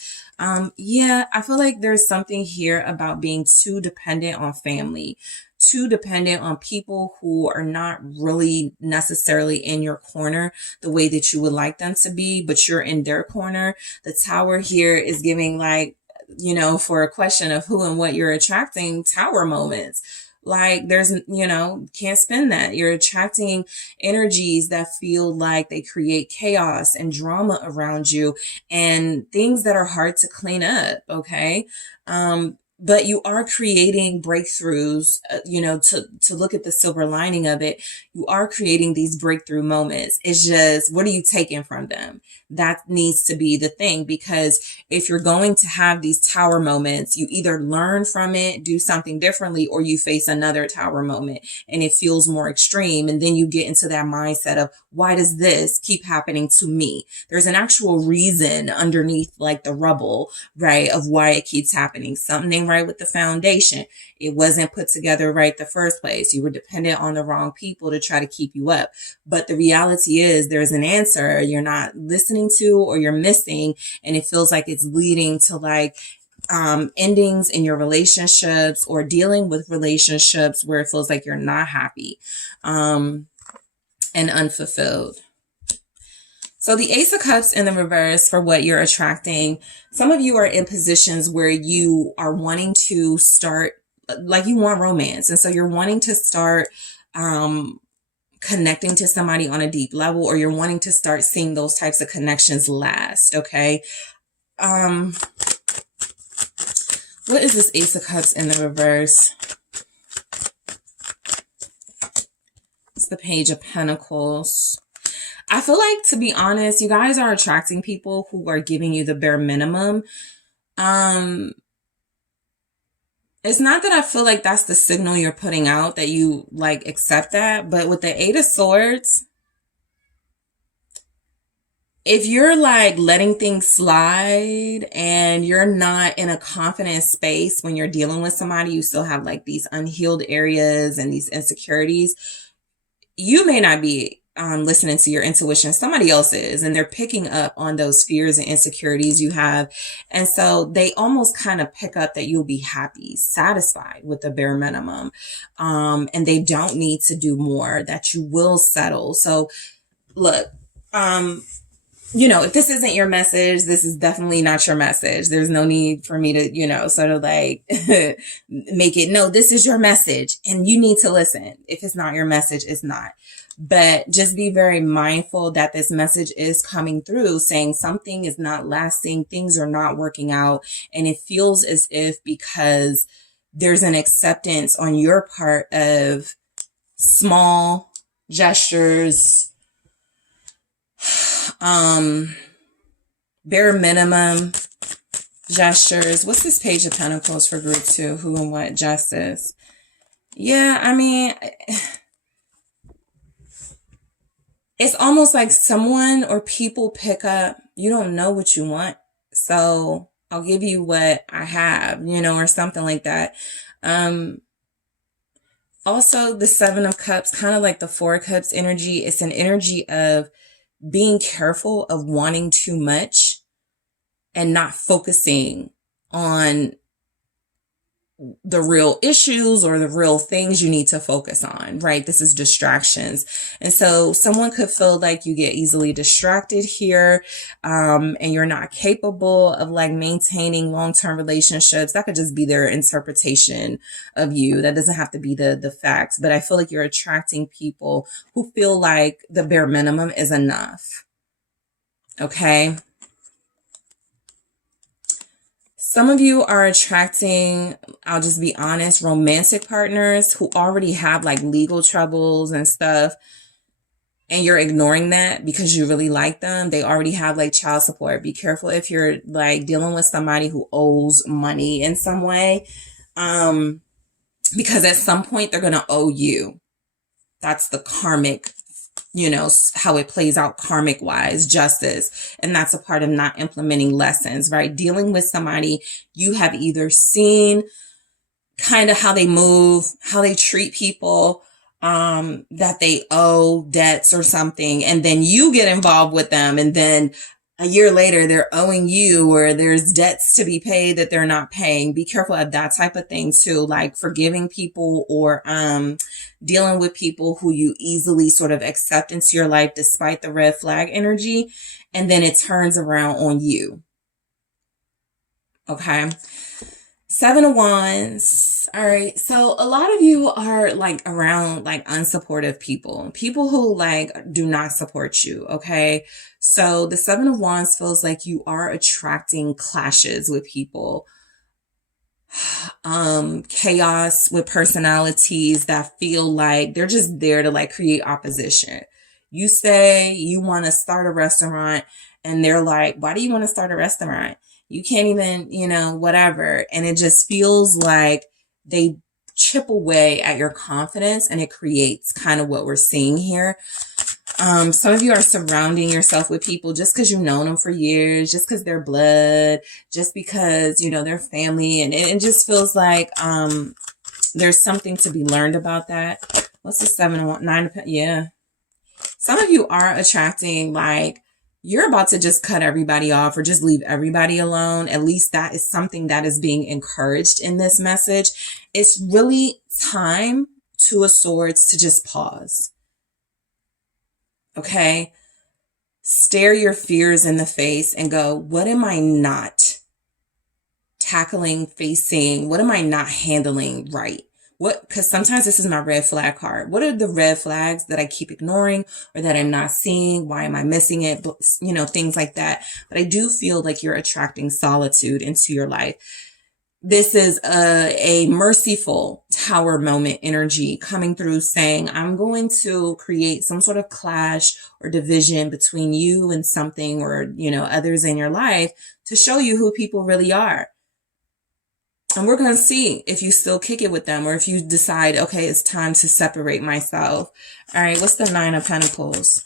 Yeah, I feel like there's something here about being too dependent on family, too dependent on people who are not really necessarily in your corner the way that you would like them to be, but you're in their corner. The Tower here is giving like, you know, for a question of who and what you're attracting, Tower moments. Like there's, you know, can't spin that. You're attracting energies that feel like they create chaos and drama around you and things that are hard to clean up. Okay. But you are creating breakthroughs, you know, to look at the silver lining of it. You are creating these breakthrough moments. It's just, what are you taking from them? That needs to be the thing, because if you're going to have these Tower moments, you either learn from it, do something differently, or you face another Tower moment and it feels more extreme. And then you get into that mindset of, why does this keep happening to me? There's an actual reason underneath like the rubble, right, of why it keeps happening. Something ain't right with the foundation. It wasn't put together right the first place. You were dependent on the wrong people to try to keep you up. But the reality is there's an answer you're not listening to or you're missing. And it feels like it's leading to like endings in your relationships, or dealing with relationships where it feels like you're not happy and unfulfilled. So the Ace of Cups in the reverse for what you're attracting. Some of you are in positions where you are wanting to start, like you want romance. And so you're wanting to start connecting to somebody on a deep level, or you're wanting to start seeing those types of connections last. Okay. What is this Ace of Cups in the reverse? It's the Page of Pentacles. I feel like, to be honest, you guys are attracting people who are giving you the bare minimum. It's not that I feel like that's the signal you're putting out, that you like accept that, but with the Eight of Swords, if you're like letting things slide and you're not in a confident space when you're dealing with somebody, you still have like these unhealed areas and these insecurities, you may not be listening to your intuition. Somebody else is, and they're picking up on those fears and insecurities you have. And so they almost kind of pick up that you'll be happy, satisfied with the bare minimum. And they don't need to do more, that you will settle. So look, if this isn't your message, this is definitely not your message. There's no need for me to, sort of like make it, no, this is your message and you need to listen. If it's not your message, it's not. But just be very mindful that this message is coming through saying something is not lasting, things are not working out. And it feels as if because there's an acceptance on your part of small gestures, bare minimum gestures. What's this Page of Pentacles for group 2? Who and what? Justice. Yeah, I mean, it's almost like someone or people pick up, you don't know what you want, so I'll give you what I have, or something like that. Also, the 7 of Cups, kind of like the 4 of Cups energy. It's an energy of being careful of wanting too much and not focusing on the real issues or the real things you need to focus on, right? This is distractions. And so someone could feel like you get easily distracted here, and you're not capable of like maintaining long-term relationships. That could just be their interpretation of you. That doesn't have to be the facts, but I feel like you're attracting people who feel like the bare minimum is enough. Okay. Some of you are attracting, I'll just be honest, romantic partners who already have like legal troubles and stuff. And you're ignoring that because you really like them. They already have like child support. Be careful if you're like dealing with somebody who owes money in some way. Because at some point they're going to owe you. That's the karmic, how it plays out karmic wise, justice. And that's a part of not implementing lessons, right? Dealing with somebody you have either seen kind of how they move, how they treat people, that they owe debts or something. And then you get involved with them. And then a year later, they're owing you, or there's debts to be paid that they're not paying. Be careful of that type of thing too, like forgiving people or dealing with people who you easily sort of accept into your life despite the red flag energy, and then it turns around on you. Okay. 7 of Wands. All right. So a lot of you are like around like unsupportive people who like do not support you. Okay. So the 7 of Wands feels like you are attracting clashes with people, chaos with personalities that feel like they're just there to like create opposition. You say you want to start a restaurant and they're like, why do you want to start a restaurant? You can't even, whatever. And it just feels like they chip away at your confidence, and it creates kind of what we're seeing here. Some of you are surrounding yourself with people just because you've known them for years, just because they're blood, just because, they're family. And it just feels like there's something to be learned about that. What's the 7 of 9 of, yeah. Some of you are attracting like, you're about to just cut everybody off or just leave everybody alone. At least that is something that is being encouraged in this message. It's really time, 2 of Swords, to just pause. Okay? Stare your fears in the face and go, what am I not tackling, facing? What am I not handling right? Because sometimes this is my red flag card. What are the red flags that I keep ignoring or that I'm not seeing? Why am I missing it? Things like that. But I do feel like you're attracting solitude into your life. This is a merciful Tower moment energy coming through saying, I'm going to create some sort of clash or division between you and something or, others in your life to show you who people really are. And we're going to see if you still kick it with them or if you decide, okay, it's time to separate myself. All right, what's the 9 of Pentacles?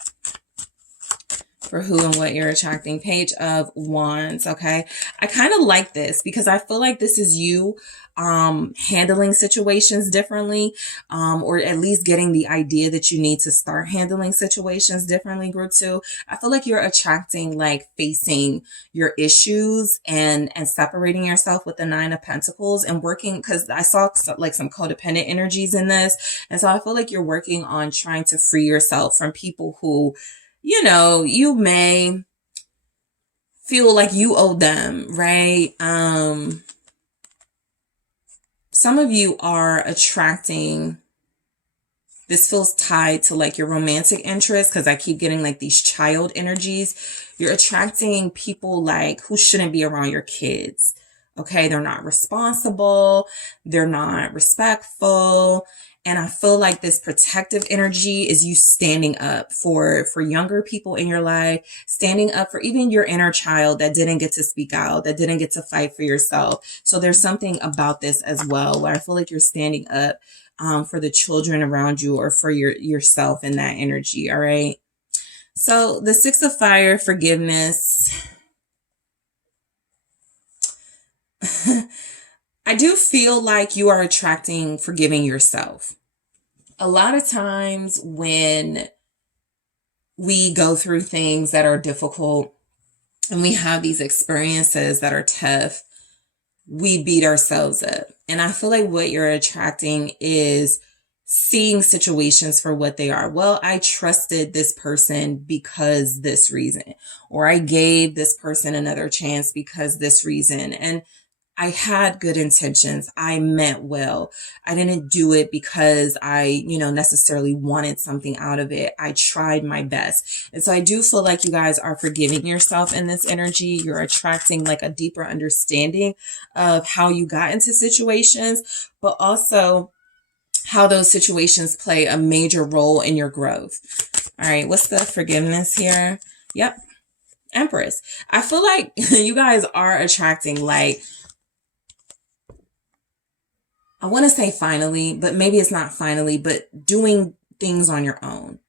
for who and what you're attracting. Page of Wands. Okay. I kind of like this because I feel like this is you handling situations differently, or at least getting the idea that you need to start handling situations differently. Group 2, I feel like you're attracting like facing your issues and separating yourself with the 9 of Pentacles and working, because I saw like some codependent energies in this, and so I feel like you're working on trying to free yourself from people who, you know, you may feel like you owe them, right? Some of you are attracting, this feels tied to like your romantic interest, because I keep getting like these child energies. You're attracting people like who shouldn't be around your kids. Okay, they're not responsible, they're not respectful. And I feel like this protective energy is you standing up for younger people in your life, standing up for even your inner child that didn't get to speak out, that didn't get to fight for yourself. So there's something about this as well, where I feel like you're standing up for the children around you, or for yourself in that energy. All right. So the 6 of Fire, forgiveness. I do feel like you are attracting forgiving yourself. A lot of times when we go through things that are difficult and we have these experiences that are tough, we beat ourselves up. And I feel like what you're attracting is seeing situations for what they are. Well, I trusted this person because this reason, or I gave this person another chance because this reason. And I had good intentions. I meant well. I didn't do it because I, necessarily wanted something out of it. I tried my best. And so I do feel like you guys are forgiving yourself in this energy. You're attracting like a deeper understanding of how you got into situations, but also how those situations play a major role in your growth. All right. What's the forgiveness here? Yep. Empress. I feel like you guys are attracting like, I want to say finally, but maybe it's not finally, but doing things on your own,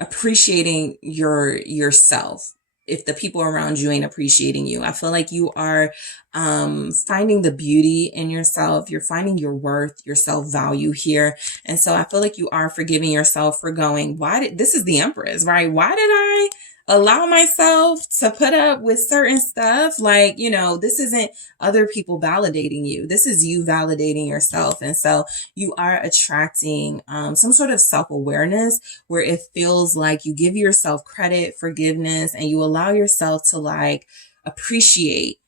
appreciating yourself. If the people around you ain't appreciating you, I feel like you are finding the beauty in yourself. You're finding your worth, your self-value here. And so I feel like you are forgiving yourself for going, this is the Empress, right? Why did I allow myself to put up with certain stuff? Like, this isn't other people validating you. This is you validating yourself. And so you are attracting some sort of self-awareness where it feels like you give yourself credit, forgiveness, and you allow yourself to like appreciate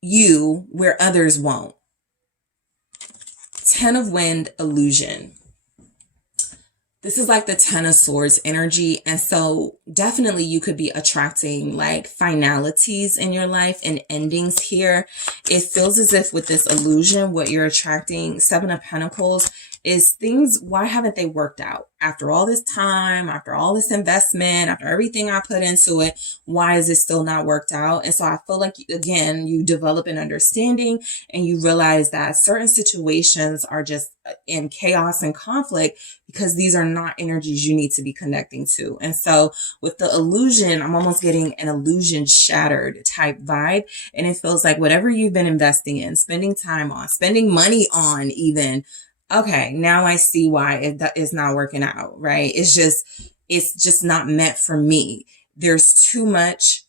you where others won't. 10 of Wind, illusion. This is like the 10 of Swords energy. And so definitely you could be attracting like finalities in your life and endings here. It feels as if with this illusion, what you're attracting, 7 of Pentacles, is things, why haven't they worked out? After all this time, after all this investment, after everything I put into it, why is it still not worked out? And so I feel like, again, you develop an understanding and you realize that certain situations are just in chaos and conflict because these are not energies you need to be connecting to. And so with the illusion, I'm almost getting an illusion shattered type vibe. And it feels like whatever you've been investing in, spending time on, spending money on even, okay, now I see why it's not working out, right? It's just not meant for me. There's too much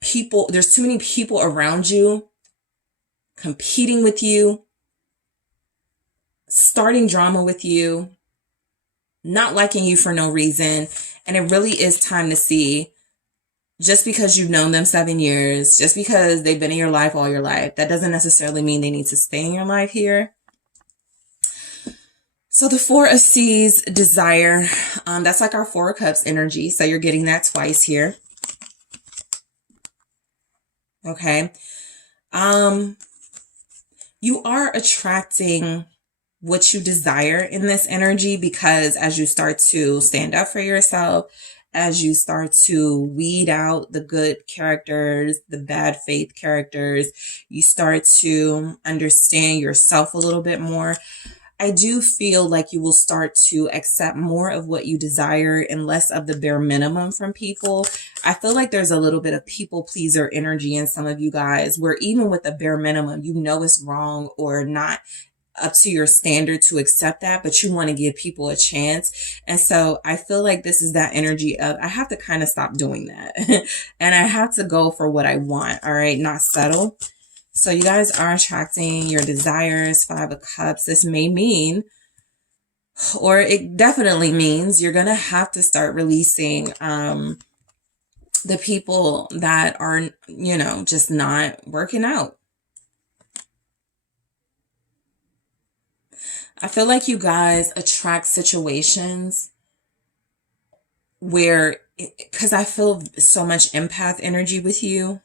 people, there's too many people around you competing with you, starting drama with you, not liking you for no reason. And it really is time to see, just because you've known them 7 years, just because they've been in your life all your life, that doesn't necessarily mean they need to stay in your life here. So the 4 of Seas, desire, that's like our 4 of Cups energy. So you're getting that twice here. Okay. You are attracting what you desire in this energy, because as you start to stand up for yourself, as you start to weed out the good characters, the bad faith characters, you start to understand yourself a little bit more. I do feel like you will start to accept more of what you desire and less of the bare minimum from people. I feel like there's a little bit of people pleaser energy in some of you guys, where even with the bare minimum, you know it's wrong or not up to your standard to accept that, but you want to give people a chance. And so I feel like this is that energy of, I have to kind of stop doing that. And I have to go for what I want. All right. Not settle. So you guys are attracting your desires, 5 of Cups. This may mean, or it definitely means, you're going to have to start releasing the people that are, you know, just not working out. I feel like you guys attract situations where, because I feel so much empath energy with you,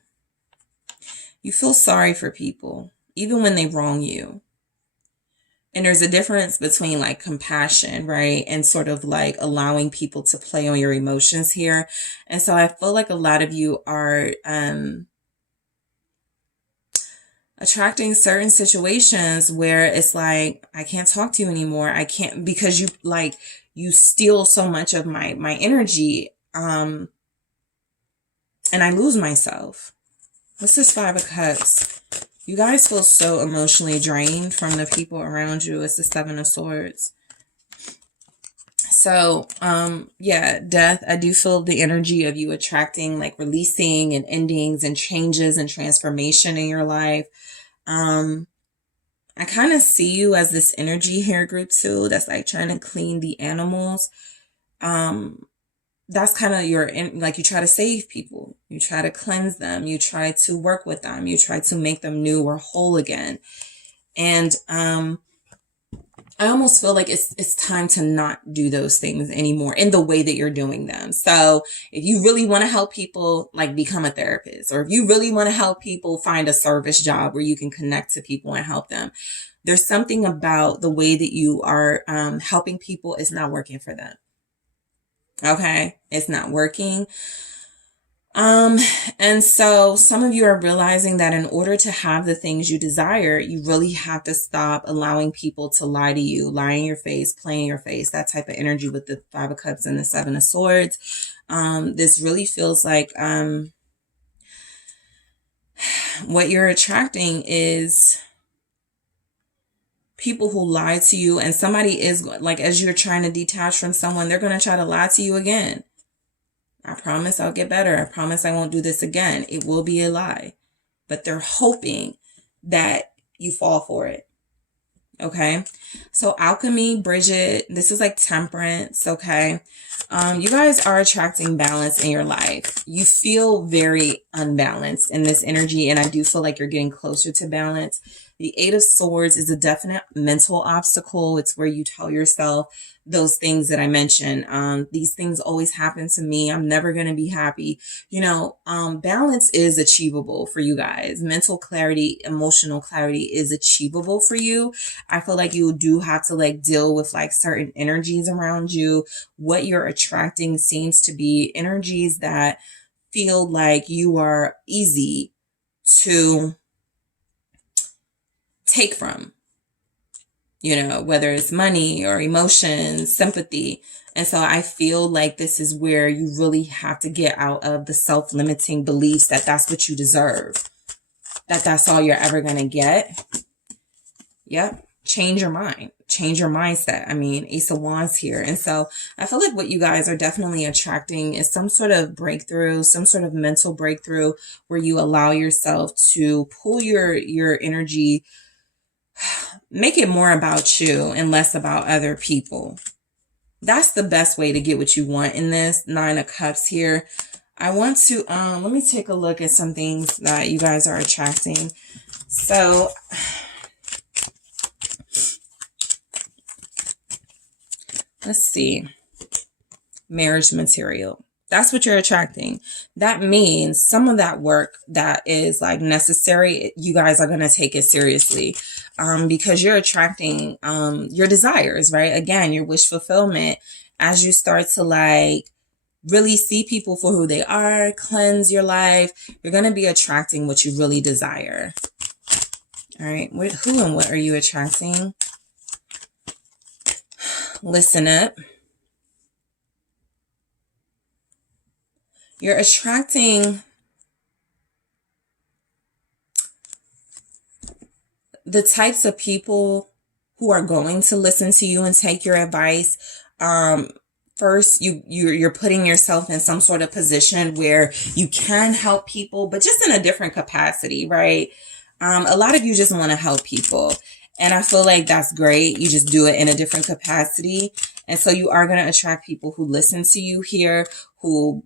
you feel sorry for people, even when they wrong you. And there's a difference between like compassion, right? And sort of like allowing people to play on your emotions here. And so I feel like a lot of you are attracting certain situations where it's like, I can't talk to you anymore. I can't, because you like, you steal so much of my energy. And I lose myself. What's this 5 of Cups? You guys feel so emotionally drained from the people around you. It's the 7 of Swords. So, yeah, death. I do feel the energy of you attracting like releasing and endings and changes and transformation in your life. I kind of see you as this energy here, group 2, that's like trying to clean the animals. That's kind of your, like, you try to save people. You try to cleanse them. You try to work with them. You try to make them new or whole again. And I almost feel like it's time to not do those things anymore in the way that you're doing them. So if you really want to help people, like, become a therapist, or if you really want to help people, find a service job where you can connect to people and help them. There's something about the way that you are helping people is not working for them. Okay, it's not working. And so some of you are realizing that in order to have the things you desire, you really have to stop allowing people to lie to you, lie in your face, play in your face, that type of energy with the 5 of Cups and the 7 of Swords. This really feels like, what you're attracting is people who lie to you, and somebody is like, as you're trying to detach from someone, they're going to try to lie to you again. I promise I'll get better. I promise I won't do this again. It will be a lie, but they're hoping that you fall for it. Okay. So alchemy, Bridget, this is like temperance. Okay. You guys are attracting balance in your life. You feel very unbalanced in this energy, and I do feel like you're getting closer to balance. The 8 of Swords is a definite mental obstacle. It's where you tell yourself those things that I mentioned. These things always happen to me. I'm never going to be happy. You know, balance is achievable for you guys. Mental clarity, emotional clarity is achievable for you. I feel like you do have to like deal with like certain energies around you. What you're attracting seems to be energies that feel like you are easy to take from, you know, whether it's money or emotions, sympathy. And so I feel like this is where you really have to get out of the self-limiting beliefs that that's what you deserve, that that's all you're ever going to get. Yep. Change your mind, change your mindset. I mean, Ace of Wands here. And so I feel like what you guys are definitely attracting is some sort of breakthrough, some sort of mental breakthrough where you allow yourself to pull your energy, make it more about you and less about other people. That's the best way to get what you want in this 9 of Cups here. I want to, let me take a look at some things that you guys are attracting. So let's see. Marriage material. That's what you're attracting. That means some of that work that is like necessary, you guys are going to take it seriously, because you're attracting your desires, right? Again, your wish fulfillment. As you start to like really see people for who they are, cleanse your life, you're going to be attracting what you really desire. All right. Who and what are you attracting? Listen up. You're attracting the types of people who are going to listen to you and take your advice. First, you're putting yourself in some sort of position where you can help people, but just in a different capacity, right? A lot of you just want to help people. And I feel like that's great. You just do it in a different capacity. And so you are going to attract people who listen to you here, who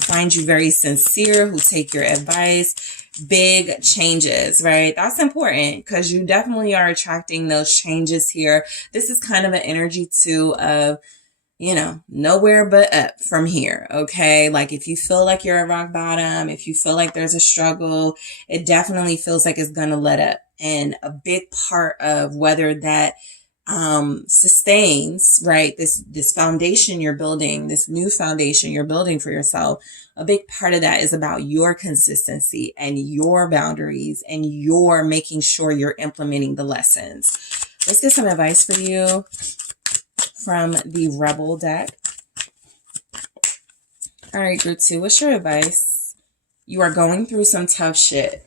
find you very sincere, who take your advice. Big changes, right? That's important because you definitely are attracting those changes here. This is kind of an energy too of, nowhere but up from here. Okay. Like if you feel like you're at rock bottom, if you feel like there's a struggle, it definitely feels like it's going to let up. And a big part of whether that sustains, right? This foundation you're building, this new foundation you're building for yourself. A big part of that is about your consistency and your boundaries and your making sure you're implementing the lessons. Let's get some advice for you from the Rebel deck. All right, group 2, what's your advice? You are going through some tough shit.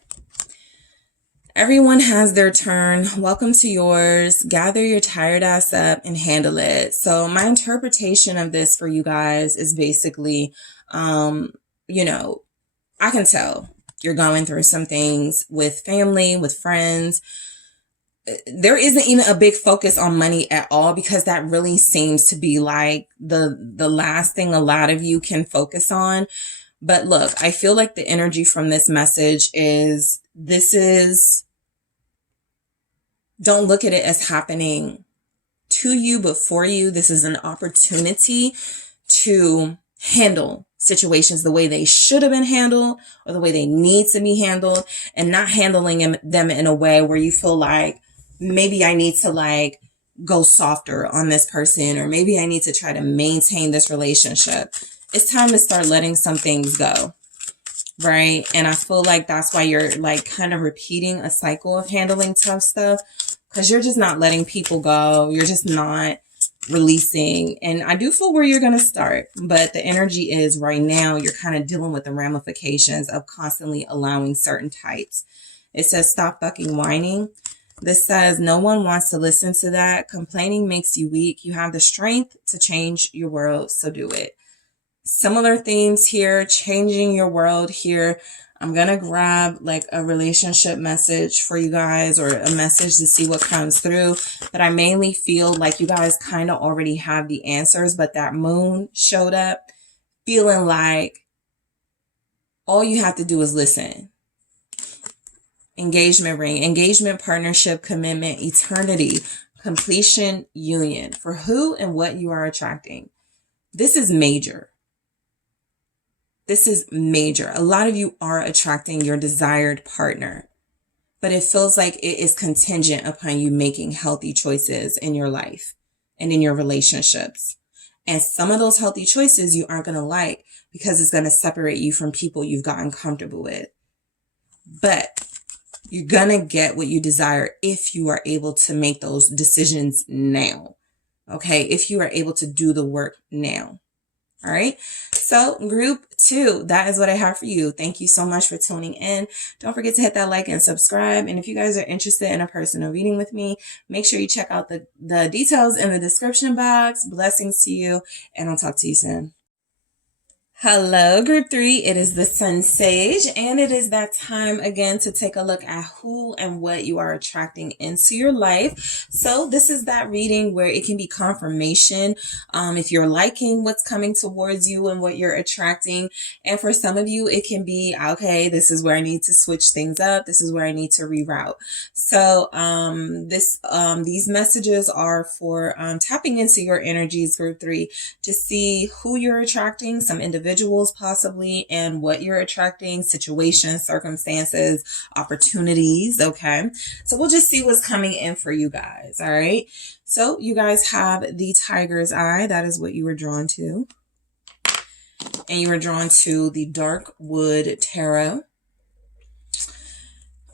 Everyone has their turn. Welcome to yours. Gather your tired ass up and handle it. So my interpretation of this for you guys is basically, I can tell you're going through some things with family, with friends. There isn't even a big focus on money at all because that really seems to be like the last thing a lot of you can focus on. But look, I feel like the energy from this message is don't look at it as happening to you, but for you. This is an opportunity to handle situations the way they should have been handled or the way they need to be handled, and not handling them in a way where you feel like maybe I need to go softer on this person, or maybe I need to try to maintain this relationship. It's time to start letting some things go. Right. And I feel like that's why you're kind of repeating a cycle of handling tough stuff, because you're just not letting people go. You're just not releasing. And I do feel where you're going to start, but the energy is right now you're kind of dealing with the ramifications of constantly allowing certain types. It says stop fucking whining. This says no one wants to listen to that. Complaining makes you weak. You have the strength to change your world, so do it. Similar themes here, changing your world here. I'm going to grab a relationship message for you guys, or a message to see what comes through. But I mainly feel like you guys kind of already have the answers, but that moon showed up feeling like all you have to do is listen. Engagement ring, engagement, partnership, commitment, eternity, completion, union. For who and what you are attracting. This is major. This is major. A lot of you are attracting your desired partner, but it feels like it is contingent upon you making healthy choices in your life and in your relationships. And some of those healthy choices you aren't going to like because it's going to separate you from people you've gotten comfortable with. But you're going to get what you desire if you are able to make those decisions now. Okay? If you are able to do the work now. All right. So group 2, that is what I have for you. Thank you so much for tuning in. Don't forget to hit that like and subscribe. And if you guys are interested in a personal reading with me, make sure you check out the details in the description box. Blessings to you, and I'll talk to you soon. Hello, group 3. It is the SunSage, and it is that time again to take a look at who and what you are attracting into your life. So this is that reading where it can be confirmation if you're liking what's coming towards you and what you're attracting. And for some of you, it can be, okay, this is where I need to switch things up. This is where I need to reroute. So these messages are for tapping into your energies, group 3, to see who you're attracting, some individuals possibly, and what you're attracting, situations, circumstances, opportunities. Okay. So we'll just see what's coming in for you guys. All right. So you guys have the tiger's eye. That is what you were drawn to. And you were drawn to the dark wood tarot.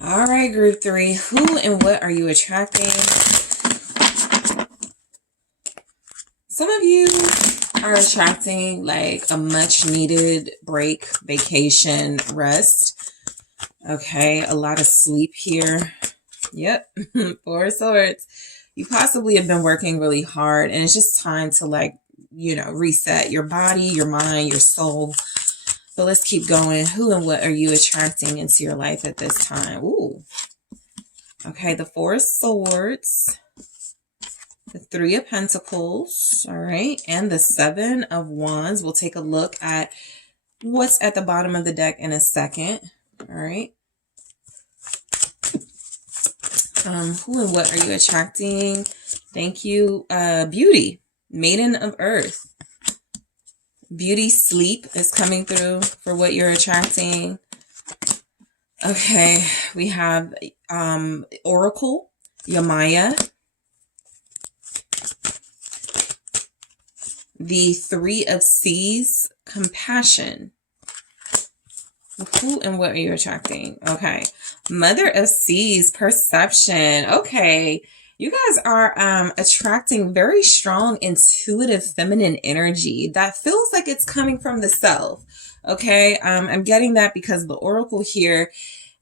All right, group 3, who and what are you attracting? Some of you are attracting like a much needed break, vacation, rest. Okay, a lot of sleep here. Yep, Four of Swords. You possibly have been working really hard and it's just time to like, you know, reset your body, your mind, your soul. But let's keep going. Who and what are you attracting into your life at this time? Ooh. Okay, the Four of Swords, the Three of Pentacles, all right, and the Seven of Wands. We'll take a look at what's at the bottom of the deck in a second, all right. Who and what are you attracting? Thank you. Beauty, Maiden of Earth. Beauty, sleep is coming through for what you're attracting. Okay, we have Oracle, Yamaya. The Three of Seas, compassion. Who and what are you attracting? Okay. Mother of Seas, perception. Okay. You guys are attracting very strong, intuitive, feminine energy that feels like it's coming from the self. Okay. I'm getting that because the Oracle here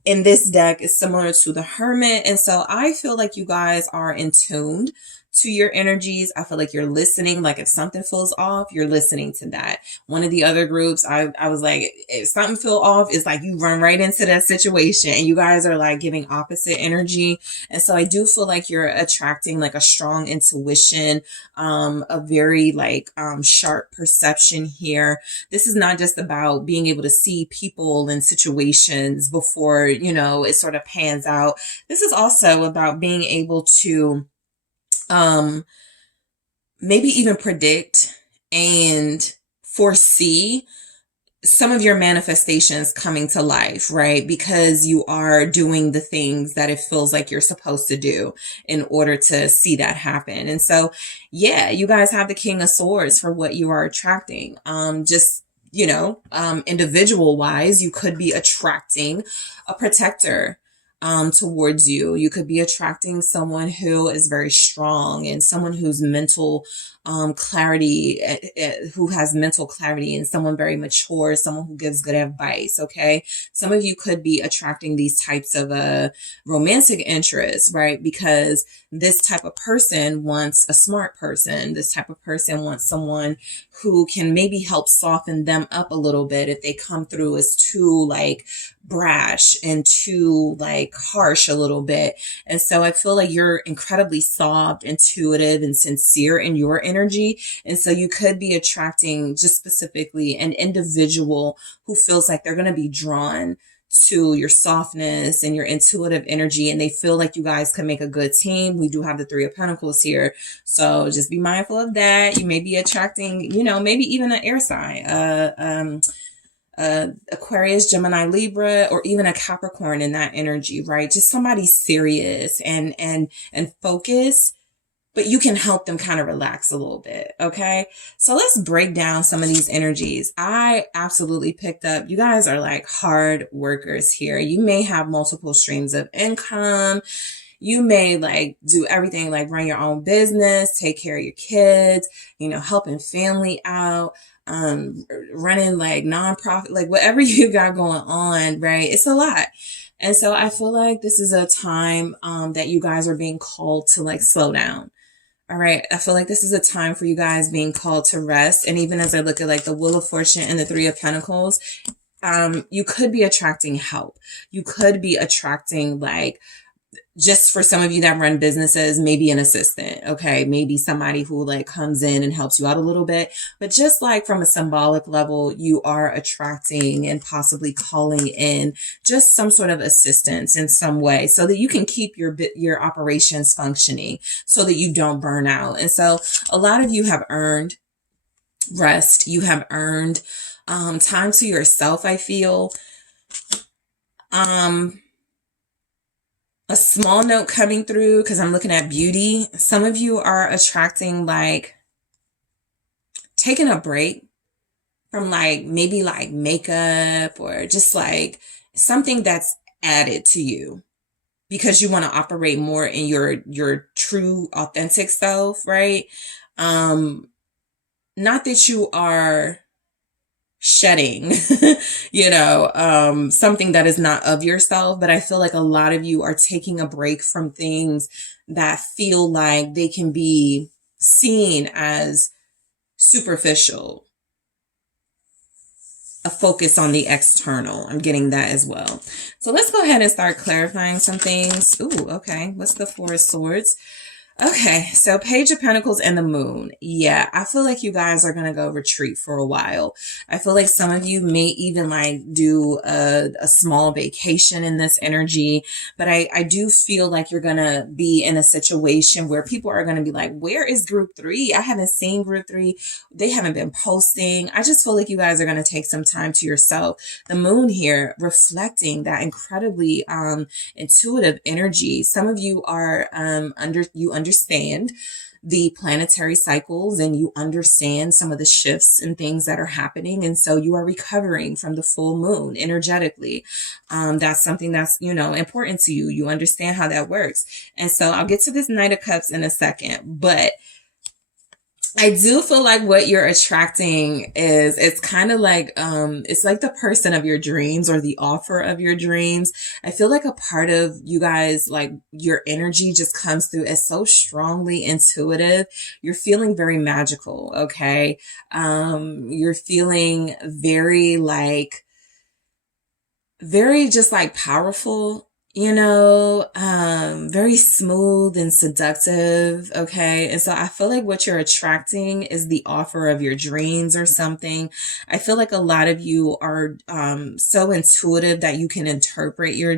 in this deck is similar to the Hermit. And so I feel like you guys are in tune to your energies. I feel like you're listening. Like if something feels off, you're listening to that. One of the other groups, I was like, if something feels off, it's like you run right into that situation and you guys are like giving opposite energy. And so I do feel like you're attracting like a strong intuition, a very like sharp perception here. This is not just about being able to see people and situations before, you know, it sort of pans out. This is also about being able to maybe even predict and foresee some of your manifestations coming to life, right? Because you are doing the things that it feels like you're supposed to do in order to see that happen. And so, yeah, you guys have the King of Swords for what you are attracting. Just, you know, individual wise, you could be attracting a protector towards you. You could be attracting someone who is very strong and someone who's mental clarity, who has mental clarity, and someone very mature, someone who gives good advice. Okay. Some of you could be attracting these types of romantic interests, right? Because this type of person wants a smart person. This type of person wants someone who can maybe help soften them up a little bit if they come through as too like brash and too like harsh a little bit. And so I feel like you're incredibly soft, intuitive, and sincere in your energy. And so you could be attracting just specifically an individual who feels like they're going to be drawn to your softness and your intuitive energy, and they feel like you guys can make a good team. We do have the Three of Pentacles here, so just be mindful of that. You may be attracting, you know, maybe even an air sign, Aquarius, Gemini, Libra, or even a Capricorn in that energy, right? Just somebody serious and focused, but you can help them kind of relax a little bit. Okay. So let's break down some of these energies. I absolutely picked up, you guys are like hard workers here. You may have multiple streams of income. You may like do everything, like run your own business, take care of your kids, you know, helping family out, running like nonprofit, like whatever you got going on, right? It's a lot. And so I feel like this is a time, that you guys are being called to like slow down. All right. I feel like this is a time for you guys being called to rest. And even as I look at like the Wheel of Fortune and the Three of Pentacles, you could be attracting help. You could be attracting like, just for some of you that run businesses, maybe an assistant, okay? Maybe somebody who like comes in and helps you out a little bit. But just like from a symbolic level, you are attracting and possibly calling in just some sort of assistance in some way so that you can keep your operations functioning so that you don't burn out. And so a lot of you have earned rest. You have earned time to yourself, I feel. A small note coming through because I'm looking at beauty. Some of you are attracting like taking a break from like maybe like makeup or just like something that's added to you because you want to operate more in your true authentic self, right? not that you are shedding, something that is not of yourself, but I feel like a lot of you are taking a break from things that feel like they can be seen as superficial, a focus on the external. I'm getting that as well. So let's go ahead and start clarifying some things. Ooh, okay. What's the Four of Swords? Okay, so Page of Pentacles and the Moon. Yeah, I feel like you guys are going to go retreat for a while. I feel like some of you may even like do a small vacation in this energy, but I do feel like you're going to be in a situation where people are going to be like, where is group 3? I haven't seen group 3. They haven't been posting. I just feel like you guys are going to take some time to yourself. The Moon here reflecting that incredibly intuitive energy. Some of you are understand the planetary cycles and you understand some of the shifts and things that are happening. And so you are recovering from the full moon energetically. That's something that's, important to you. You understand how that works. And so I'll get to this Knight of Cups in a second, but I do feel like what you're attracting is, it's kind of like, it's like the person of your dreams or the offer of your dreams. I feel like a part of you guys, like your energy just comes through as so strongly intuitive. You're feeling very magical. Okay. You're feeling very just like powerful, very smooth and seductive. Okay. And so I feel like what you're attracting is the offer of your dreams or something. I feel like a lot of you are, so intuitive that you can interpret your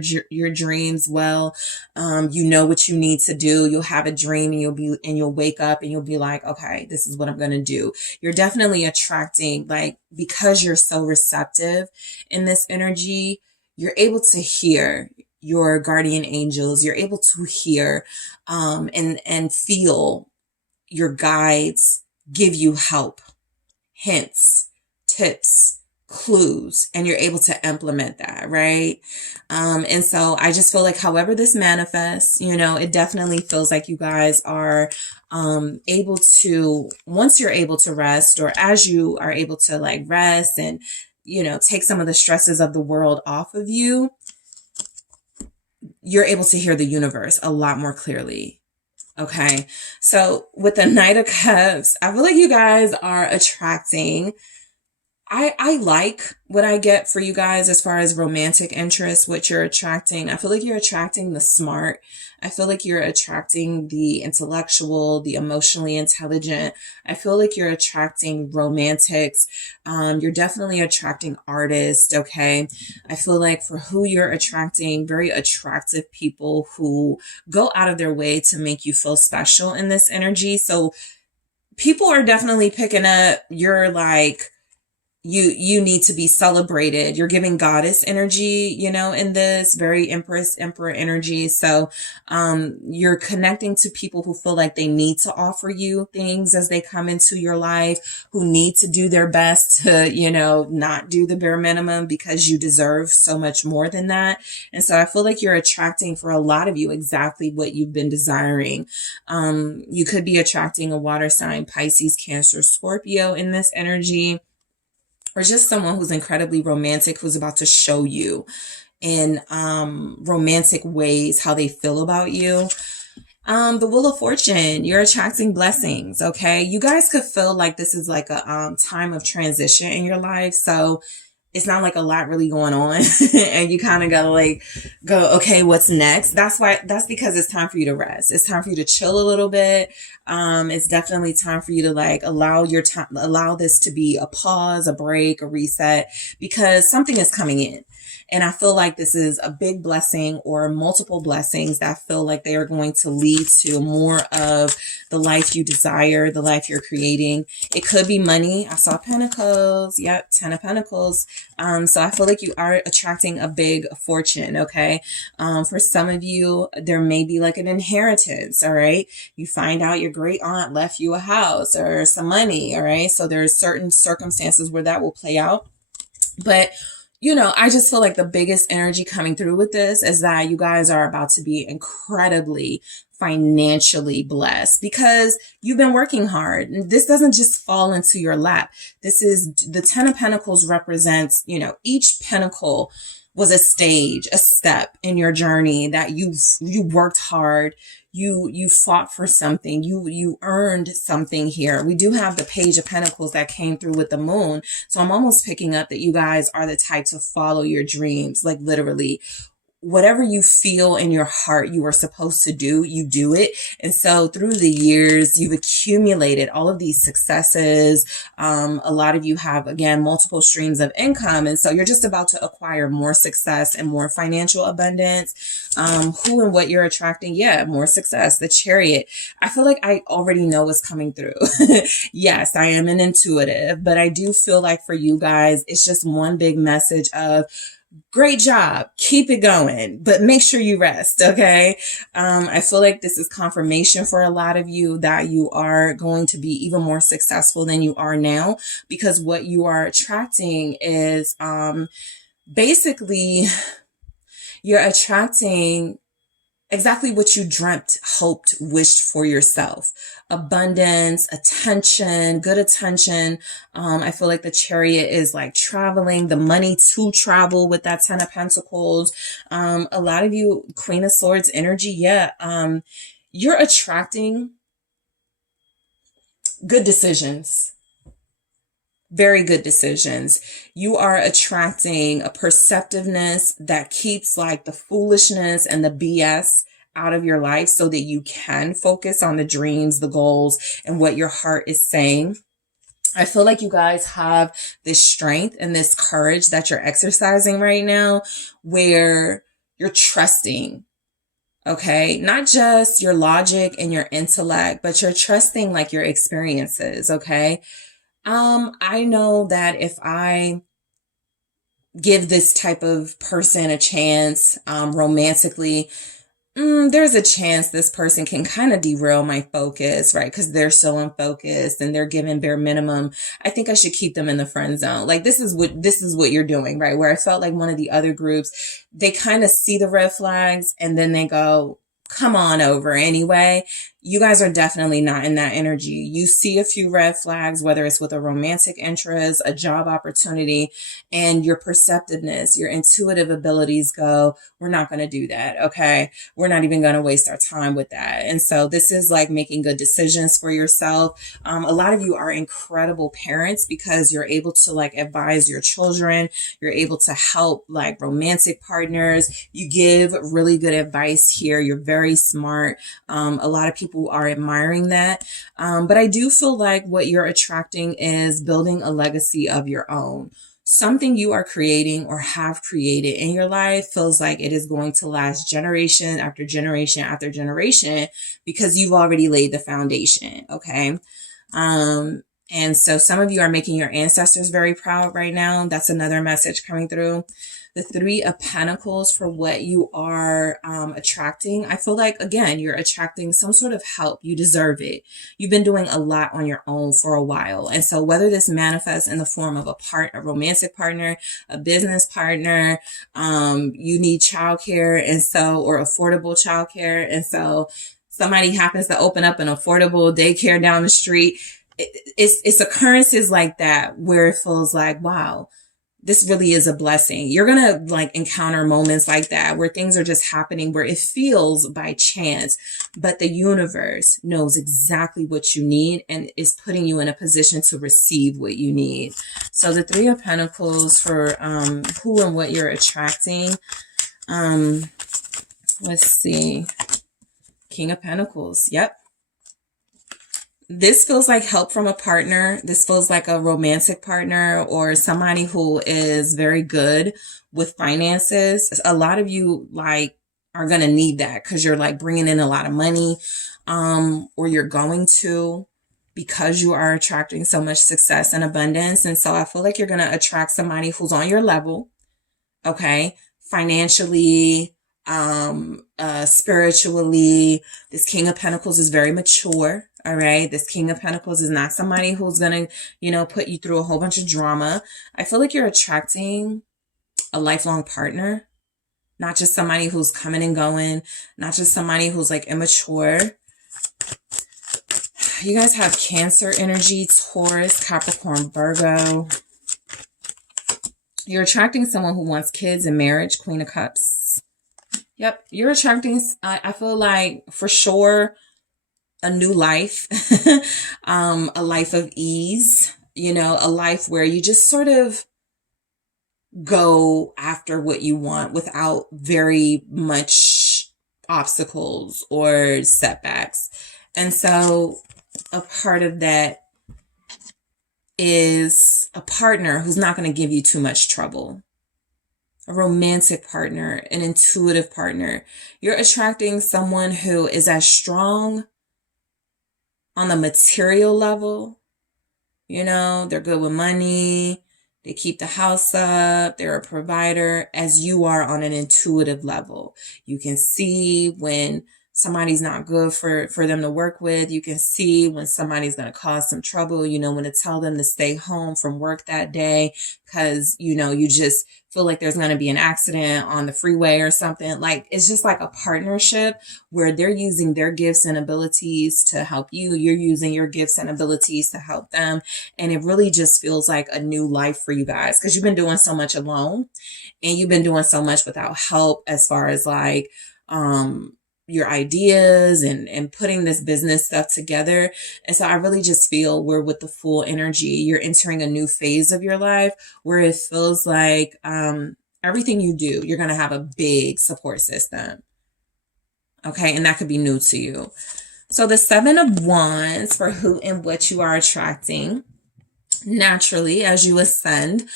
dreams well. You know what you need to do. You'll have a dream and you'll wake up and you'll be like, okay, this is what I'm going to do. You're definitely attracting, like, because you're so receptive in this energy, you're able to hear your guardian angels. You're able to hear and feel your guides give you help, hints, tips, clues, and you're able to implement that, right? And so I just feel like however this manifests, it definitely feels like you guys are able to, once you're able to rest, or as you are able to like rest and take some of the stresses of the world off of you, you're able to hear the universe a lot more clearly. Okay. So with the Knight of Cups, I feel like you guys are attracting, I like what I get for you guys as far as romantic interest, what you're attracting. I feel like you're attracting the smart. I feel like you're attracting the intellectual, the emotionally intelligent. I feel like you're attracting romantics. You're definitely attracting artists. Okay. I feel like for who you're attracting, very attractive people who go out of their way to make you feel special in this energy. So people are definitely picking up, you're like, you need to be celebrated. You're giving goddess energy, in this very empress, emperor energy. So, you're connecting to people who feel like they need to offer you things as they come into your life, who need to do their best to, not do the bare minimum because you deserve so much more than that. And so I feel like you're attracting for a lot of you exactly what you've been desiring. You could be attracting a water sign, Pisces, Cancer, Scorpio in this energy, or just someone who's incredibly romantic, who's about to show you in romantic ways how they feel about you. The Wheel of Fortune, you're attracting blessings. Okay. You guys could feel like this is like a time of transition in your life. So it's not like a lot really going on and you kind of gotta go, okay, what's next? That's because it's time for you to rest. It's time for you to chill a little bit. It's definitely time for you to allow this to be a pause, a break, a reset, because something is coming in. And I feel like this is a big blessing or multiple blessings that feel like they are going to lead to more of the life you desire, the life you're creating. It could be money. I saw Pentacles. Yep. 10 of Pentacles. So I feel like you are attracting a big fortune. Okay. For some of you, there may be like an inheritance. All right. You find out your great aunt left you a house or some money. All right. So there's certain circumstances where that will play out. But I just feel like the biggest energy coming through with this is that you guys are about to be incredibly financially blessed because you've been working hard. This doesn't just fall into your lap. This is the 10 of Pentacles represents, each pentacle was a stage, a step in your journey that you worked hard. You fought for something. You earned something here. We do have the Page of Pentacles that came through with the moon. So I'm almost picking up that you guys are the type to follow your dreams, like literally. Whatever you feel in your heart you are supposed to do, you do it. And so through the years, you've accumulated all of these successes. A lot of you have, again, multiple streams of income. And so you're just about to acquire more success and more financial abundance. Who and what you're attracting? Yeah, more success. The Chariot. I feel like I already know what's coming through. Yes, I am an intuitive, but I do feel like for you guys, it's just one big message of, great job. Keep it going, but make sure you rest. Okay. I feel like this is confirmation for a lot of you that you are going to be even more successful than you are now, because what you are attracting is, basically you're attracting exactly what you dreamt, hoped, wished for yourself. Abundance, attention, good attention. I feel like the Chariot is like traveling, the money to travel with that 10 of Pentacles. A lot of you, Queen of Swords energy. Yeah. You're attracting good decisions. Very good decisions. You are attracting a perceptiveness that keeps like the foolishness and the BS out of your life so that you can focus on the dreams, the goals, and what your heart is saying. I feel like you guys have this strength and this courage that you're exercising right now where you're trusting. Okay. Not just your logic and your intellect, but you're trusting like your experiences. Okay. I know that if I give this type of person a chance, romantically, there's a chance this person can kind of derail my focus, right? Because they're so unfocused and they're giving bare minimum. I think I should keep them in the friend zone. Like this is what you're doing, right? Where I felt like one of the other groups, they kind of see the red flags and then they go, come on over anyway. You guys are definitely not in that energy. You see a few red flags, whether it's with a romantic interest, a job opportunity, and your perceptiveness, your intuitive abilities go, we're not going to do that. Okay. We're not even going to waste our time with that. And so this is like making good decisions for yourself. A lot of you are incredible parents because you're able to like advise your children. You're able to help like romantic partners. You give really good advice here. You're very smart. A lot of people are admiring that. But I do feel like what you're attracting is building a legacy of your own. Something you are creating or have created in your life feels like it is going to last generation after generation after generation because you've already laid the foundation. Okay. And so some of you are making your ancestors very proud right now. That's another message coming through. The 3 of Pentacles for what you are attracting. I feel like, again, you're attracting some sort of help. You deserve it. You've been doing a lot on your own for a while. And so whether this manifests in the form of a romantic partner, a business partner, you need childcare and so, or affordable childcare. And so somebody happens to open up an affordable daycare down the street. It's occurrences like that where it feels like, wow, this really is a blessing. You're going to like encounter moments like that where things are just happening where it feels by chance, but the universe knows exactly what you need and is putting you in a position to receive what you need. So the 3 of Pentacles for who and what you're attracting. Let's see. King of Pentacles. Yep. This feels like help from a partner. This feels like a romantic partner or somebody who is very good with finances. A lot of you like are going to need that because you're like bringing in a lot of money, or you're going to, because you are attracting so much success and abundance. And so I feel like you're going to attract somebody who's on your level. Okay. Financially, spiritually. This King of Pentacles is very mature. All right. This King of Pentacles is not somebody who's going to, put you through a whole bunch of drama. I feel like you're attracting a lifelong partner, not just somebody who's coming and going, not just somebody who's like immature. You guys have Cancer energy, Taurus, Capricorn, Virgo. You're attracting someone who wants kids and marriage, Queen of Cups. Yep, you're attracting, I feel like, for sure, a new life, a life of ease, you know, a life where you just sort of go after what you want without very much obstacles or setbacks. And so a part of that is a partner who's not going to give you too much trouble. A romantic partner, an intuitive partner. You're attracting someone who is as strong on the material level. You know, they're good with money. They keep the house up. They're a provider, as you are on an intuitive level. You can see when somebody's not good for them to work with. You can see when somebody's going to cause some trouble, you know, when to tell them to stay home from work that day because, you know, you just feel like there's going to be an accident on the freeway or something. Like, it's just like a partnership where they're using their gifts and abilities to help you. You're using your gifts and abilities to help them. And it really just feels like a new life for you guys because you've been doing so much alone and you've been doing so much without help as far as like, your ideas and putting this business stuff together. And so I really just feel we're with the full energy. You're entering a new phase of your life where it feels like everything you do, you're going to have a big support system. Okay. And that could be new to you. So the 7 of Wands for who and what you are attracting. Naturally, as you ascend,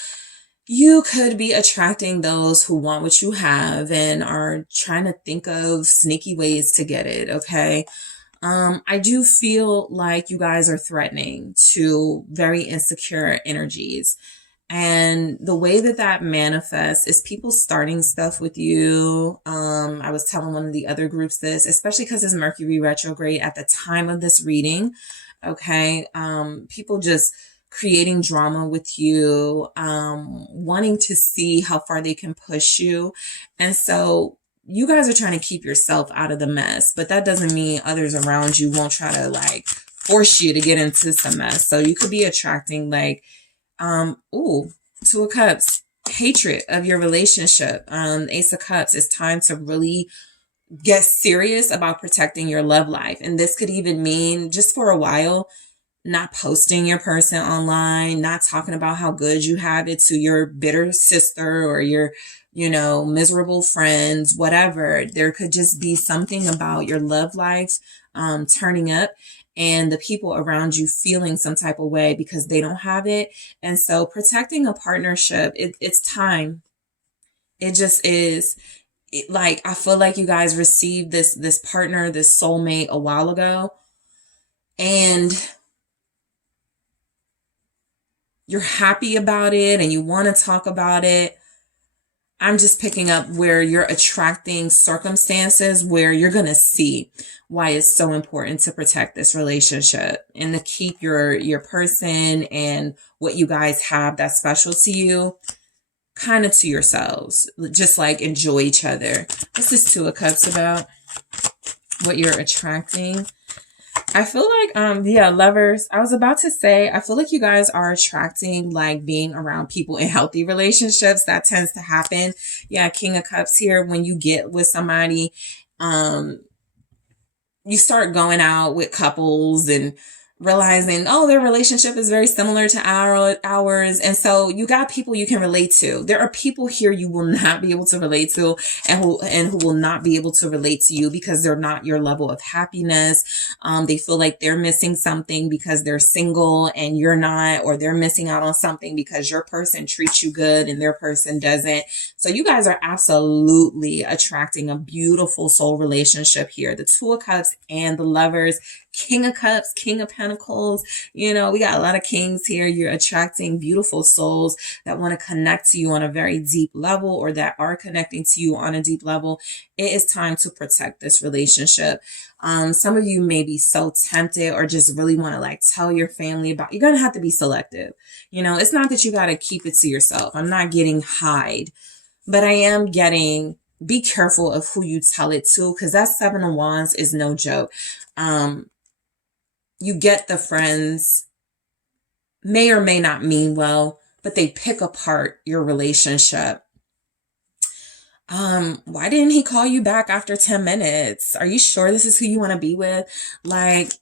you could be attracting those who want what you have and are trying to think of sneaky ways to get it, okay? I do feel like you guys are threatening to very insecure energies. And the way that that manifests is people starting stuff with you. I was telling one of the other groups this, especially because it's Mercury retrograde at the time of this reading, okay? People just creating drama with you, wanting to see how far they can push you. And so you guys are trying to keep yourself out of the mess, but that doesn't mean others around you won't try to like force you to get into some mess. So you could be attracting like, 2 of Cups, hatred of your relationship. Ace of Cups, it's time to really get serious about protecting your love life. And this could even mean just for a while, not posting your person online, not talking about how good you have it to your bitter sister or your, you know, miserable friends, whatever. There could just be something about your love life turning up and the people around you feeling some type of way because they don't have it. And so protecting a partnership, it's time. It just is. Like, I feel like you guys received this partner, this soulmate a while ago. And you're happy about it and you want to talk about it. I'm just picking up where you're attracting circumstances where you're going to see why it's so important to protect this relationship and to keep your person and what you guys have that's special to you kind of to yourselves. Just like enjoy each other. What's this 2 of Cups about? What you're attracting? I feel like, lovers, I was about to say, I feel like you guys are attracting like being around people in healthy relationships. That tends to happen. Yeah. King of Cups here. When you get with somebody, you start going out with couples and realizing, oh, their relationship is very similar to ours. And so you got people you can relate to. There are people here you will not be able to relate to and who will not be able to relate to you because they're not your level of happiness. They feel like they're missing something because they're single and you're not, or they're missing out on something because your person treats you good and their person doesn't. So you guys are absolutely attracting a beautiful soul relationship here. The 2 of Cups and the Lovers, King of Cups, King of Pentacles. You know, we got a lot of kings here. You're attracting beautiful souls that want to connect to you on a very deep level or that are connecting to you on a deep level. It is time to protect this relationship. Some of you may be so tempted or just really want to like tell your family about, you're going to have to be selective. You know, it's not that you got to keep it to yourself. I'm not getting hide. But I am getting, be careful of who you tell it to, because that Seven of Wands is no joke. You get the friends may or may not mean well, but they pick apart your relationship. Why didn't he call you back after 10 minutes? Are you sure this is who you want to be with? Like,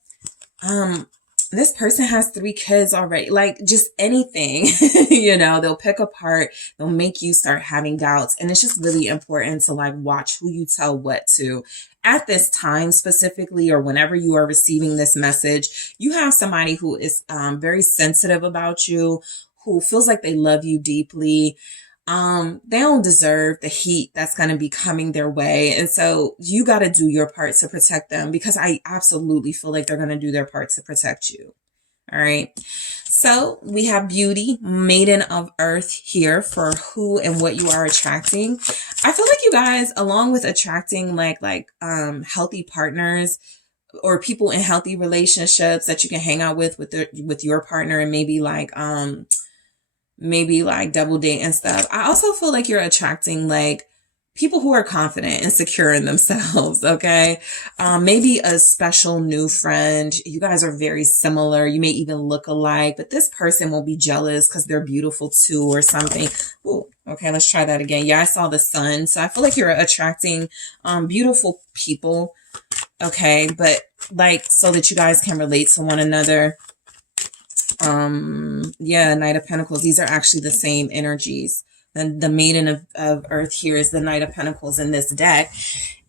this person has 3 kids already. Like, just anything, you know, they'll pick apart, they'll make you start having doubts. And it's just really important to like watch who you tell what to. At this time specifically, or whenever you are receiving this message, you have somebody who is very sensitive about you, who feels like they love you deeply. They don't deserve the heat that's going to be coming their way. And so you got to do your part to protect them, because I absolutely feel like they're going to do their part to protect you. All right. So we have Beauty, Maiden of Earth here for who and what you are attracting. I feel like you guys, along with attracting healthy partners or people in healthy relationships that you can hang out with your partner, and maybe double date and stuff. I also feel like you're attracting like people who are confident and secure in themselves. Okay. Maybe a special new friend. You guys are very similar. You may even look alike, but this person will be jealous because they're beautiful too or something. Ooh, okay. Let's try that again. Yeah. I saw the sun. So I feel like you're attracting, beautiful people. Okay. But like, so that you guys can relate to one another. Yeah, Knight of Pentacles. These are actually the same energies. The Maiden of Earth here is the Knight of Pentacles in this deck.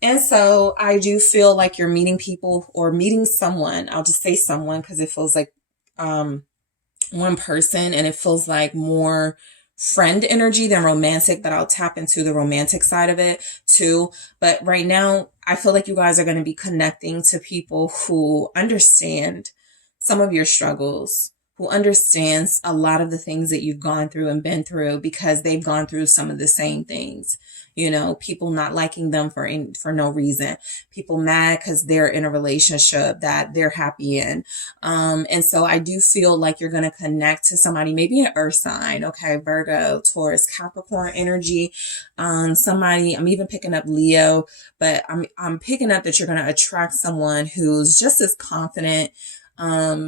And so I do feel like you're meeting people or meeting someone. I'll just say someone because it feels like one person, and it feels like more friend energy than romantic, but I'll tap into the romantic side of it too. But right now, I feel like you guys are going to be connecting to people who understand some of your struggles, who understands a lot of the things that you've gone through and been through, because they've gone through some of the same things. You know, people not liking them for no reason, people mad because they're in a relationship that they're happy in. And so I do feel like you're going to connect to somebody, maybe an earth sign. Okay. Virgo, Taurus, Capricorn energy. Somebody, I'm even picking up Leo, but I'm picking up that you're going to attract someone who's just as confident,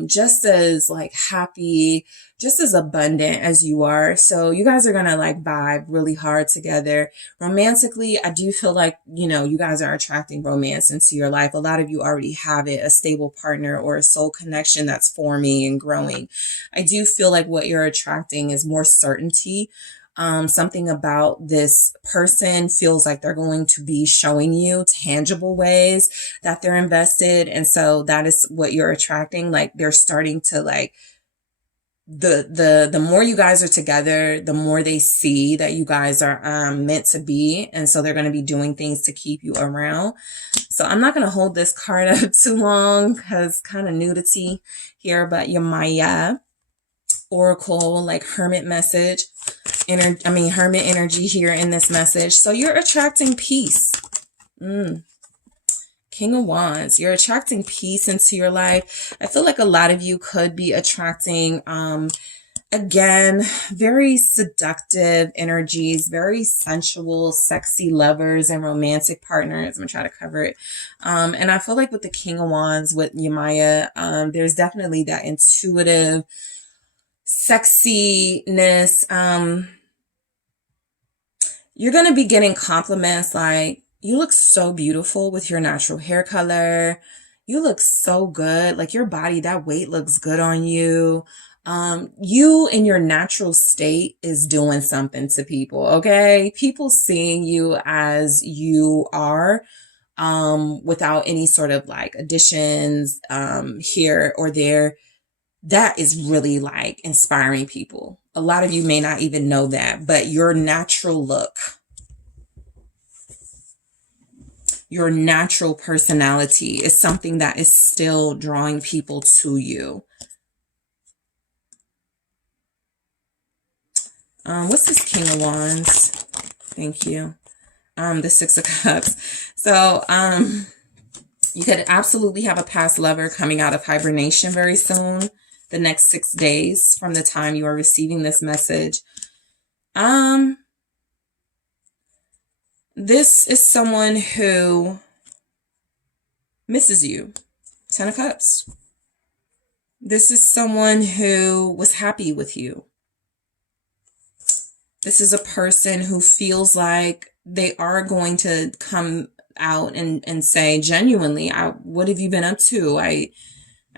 just as like happy, just as abundant as you are. So you guys are going to like vibe really hard together. Romantically, I do feel like, you know, you guys are attracting romance into your life. A lot of you already have it, a stable partner or a soul connection that's forming and growing. I do feel like what you're attracting is more certainty. Something about this person feels like they're going to be showing you tangible ways that they're invested. And so that is what you're attracting. Like they're starting to like, the more you guys are together, the more they see that you guys are meant to be. And so they're going to be doing things to keep you around. So I'm not going to hold this card up too long because kind of nudity here, but your Maya Oracle, like hermit message, hermit energy here in this message. So you're attracting peace. King of Wands, you're attracting peace into your life. I feel like a lot of you could be attracting, again, very seductive energies, very sensual, sexy lovers and romantic partners. I'm gonna try to cover it. And I feel like with the King of Wands, with Yemaya, there's definitely that intuitive sexiness. You're going to be getting compliments like, you look so beautiful with your natural hair color. You look so good. Like your body, that weight looks good on you. You in your natural state is doing something to people. Okay. People seeing you as you are, without any sort of like additions, here or there. That is really like inspiring people. A lot of you may not even know that, but your natural look, your natural personality is something that is still drawing people to you. What's this King of Wands? Thank you. The Six of Cups. So, you could absolutely have a past lover coming out of hibernation very soon. The next 6 days from the time you are receiving this message. this is someone who misses you. 10 of Cups. This is someone who was happy with you. This is a person who feels like they are going to come out and say genuinely, what have you been up to? I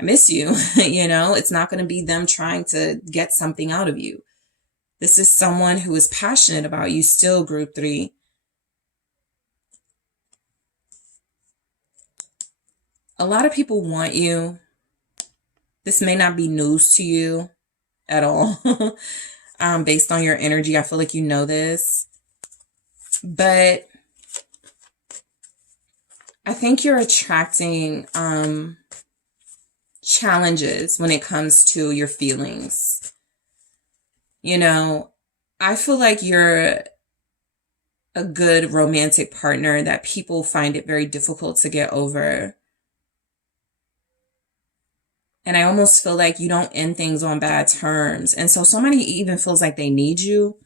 miss you. You know, it's not going to be them trying to get something out of you. This is someone who is passionate about you still, group 3. A lot of people want you. This may not be news to you at all. Based on your energy, I feel like you know this. But I think you're attracting challenges when it comes to your feelings. You know, I feel like you're a good romantic partner that people find it very difficult to get over. And I almost feel like you don't end things on bad terms. And so somebody even feels like they need you,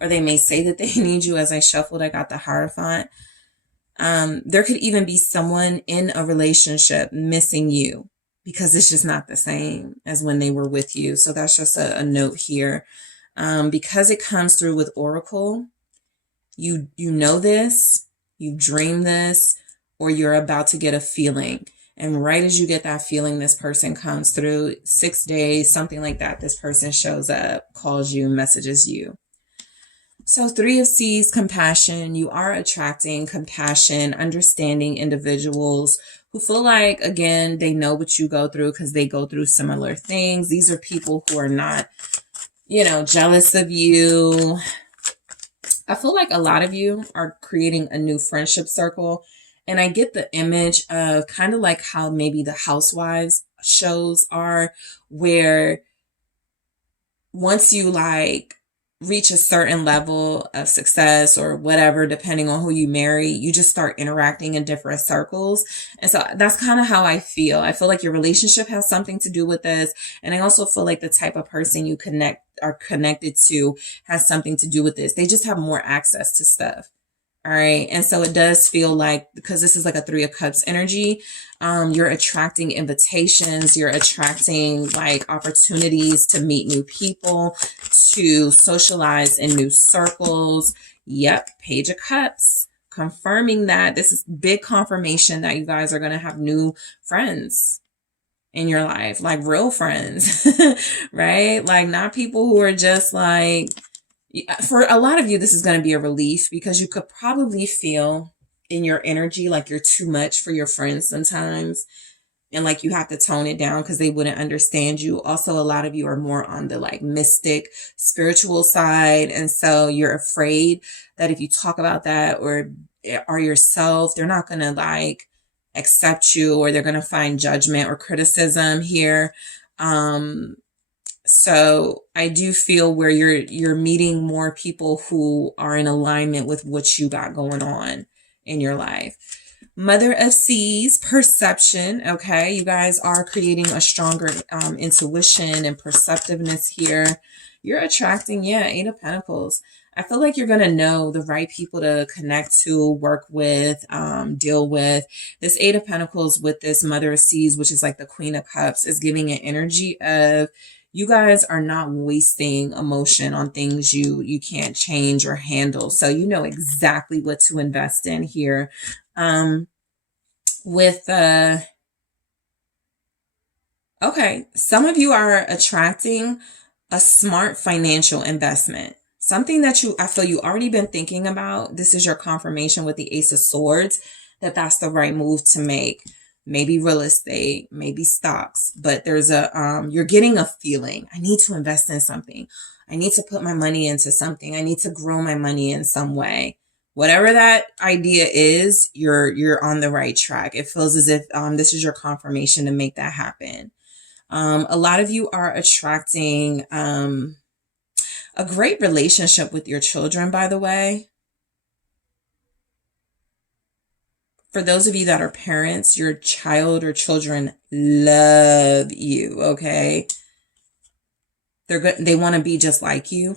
or they may say that they need you. As I shuffled, I got the Hierophant. There could even be someone in a relationship missing you because it's just not the same as when they were with you. So that's just a note here. Because it comes through with Oracle, you know this, you dream this, or you're about to get a feeling. And right as you get that feeling, this person comes through. 6 days, something like that. This person shows up, calls you, messages you. So 3 of Cups, compassion. You are attracting compassion, understanding individuals who feel like, again, they know what you go through because they go through similar things. These are people who are not, you know, jealous of you. I feel like a lot of you are creating a new friendship circle. And I get the image of kind of like how maybe the Housewives shows are, where once you like reach a certain level of success or whatever, depending on who you marry, you just start interacting in different circles. And so that's kind of how I feel. I feel like your relationship has something to do with this. And I also feel like the type of person you are connected to has something to do with this. They just have more access to stuff. All right. And so it does feel like, because this is like a 3 of Cups energy, you're attracting invitations, you're attracting like opportunities to meet new people, to socialize in new circles. Yep. Page of Cups, confirming that this is big confirmation that you guys are going to have new friends in your life, like real friends, right? Like not people who are just like, for a lot of you, this is going to be a relief because you could probably feel in your energy like you're too much for your friends sometimes. And like you have to tone it down because they wouldn't understand you. Also, a lot of you are more on the like mystic, spiritual side. And so you're afraid that if you talk about that or are yourself, they're not going to like accept you, or they're going to find judgment or criticism here. So I do feel where you're meeting more people who are in alignment with what you got going on in your life. Mother of Cups, perception. Okay, you guys are creating a stronger intuition and perceptiveness here. You're attracting, 8 of Pentacles. I feel like you're going to know the right people to connect to, work with, deal with. This 8 of Pentacles with this Mother of Cups, which is like the Queen of Cups, is giving an energy of you guys are not wasting emotion on things you can't change or handle. So you know exactly what to invest in here. Okay, some of you are attracting a smart financial investment. Something that I feel you already been thinking about. This is your confirmation with the Ace of Swords that that's the right move to make. Maybe real estate, maybe stocks, but there's you're getting a feeling. I need to invest in something. I need to put my money into something. I need to grow my money in some way. Whatever that idea is, you're on the right track. It feels as if this is your confirmation to make that happen. A lot of you are attracting a great relationship with your children, by the way. For those of you that are parents, your child or children love you, okay? They're good. They want to be just like you.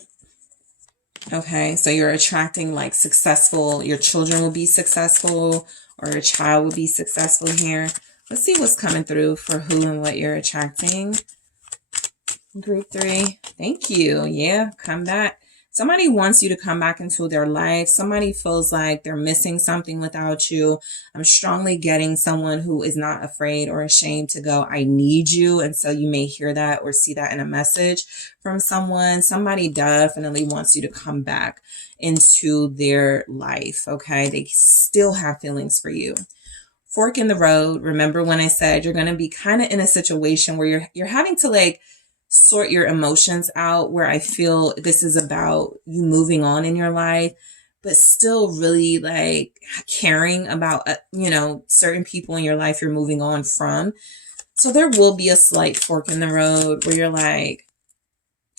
Okay, so you're attracting like successful, your children will be successful, or your child will be successful here. Let's see what's coming through for who and what you're attracting. Group 3. Thank you. Yeah, come back. Somebody wants you to come back into their life. Somebody feels like they're missing something without you. I'm strongly getting someone who is not afraid or ashamed to go, I need you. And so you may hear that or see that in a message from someone. Somebody definitely wants you to come back into their life. Okay. They still have feelings for you. Fork in the road. Remember when I said you're going to be kind of in a situation where you're having to like sort your emotions out, where I feel this is about you moving on in your life, but still really like caring about, certain people in your life you're moving on from. So there will be a slight fork in the road where you're like,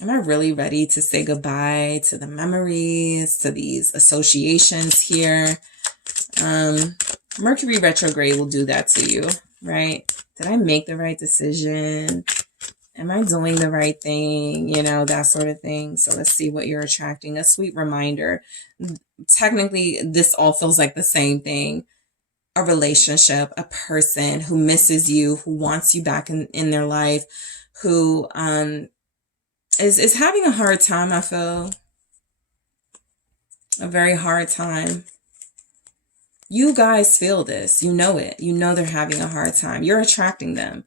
am I really ready to say goodbye to the memories, to these associations here? Mercury retrograde will do that to you, right? Did I make the right decision? Am I doing the right thing? That sort of thing. So let's see what you're attracting. A sweet reminder. Technically, this all feels like the same thing. A relationship, a person who misses you, who wants you back in their life, who is having a hard time, I feel. A very hard time. You guys feel this. You know it. You know they're having a hard time. You're attracting them.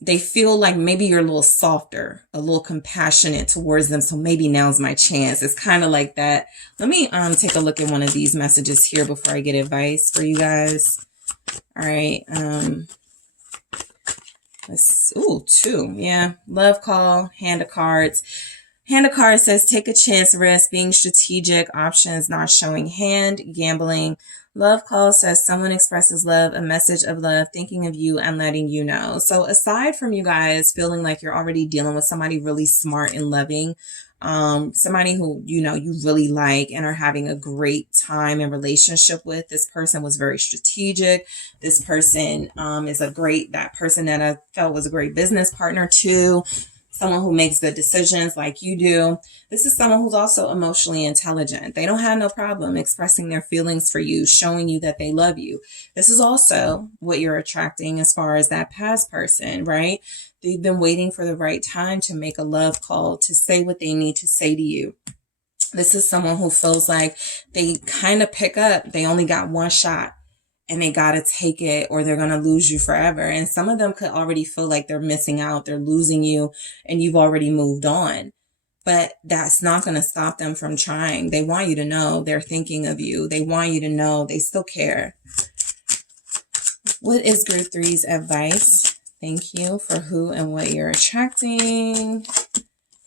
They feel like maybe you're a little softer, a little compassionate towards them. So maybe now's my chance. It's kind of like that. Let me take a look at one of these messages here before I get advice for you guys. All right. Ooh, 2. Yeah. Love call, hand of cards. Hand of cards says, take a chance, risk, being strategic, options, not showing hand, gambling. Love call says, someone expresses love, a message of love, thinking of you and letting you know. So aside from you guys feeling like you're already dealing with somebody really smart and loving, somebody who, you really like and are having a great time and relationship with, this person was very strategic. This person is that person that I felt was a great business partner too. Someone who makes good decisions like you do. This is someone who's also emotionally intelligent. They don't have no problem expressing their feelings for you, showing you that they love you. This is also what you're attracting as far as that past person, right? They've been waiting for the right time to make a love call, to say what they need to say to you. This is someone who feels like they kind of pick up. They only got one shot. And they got to take it or they're going to lose you forever. And some of them could already feel like they're missing out. They're losing you and you've already moved on. But that's not going to stop them from trying. They want you to know they're thinking of you. They want you to know they still care. What is Group 3's advice? Thank you for who and what you're attracting.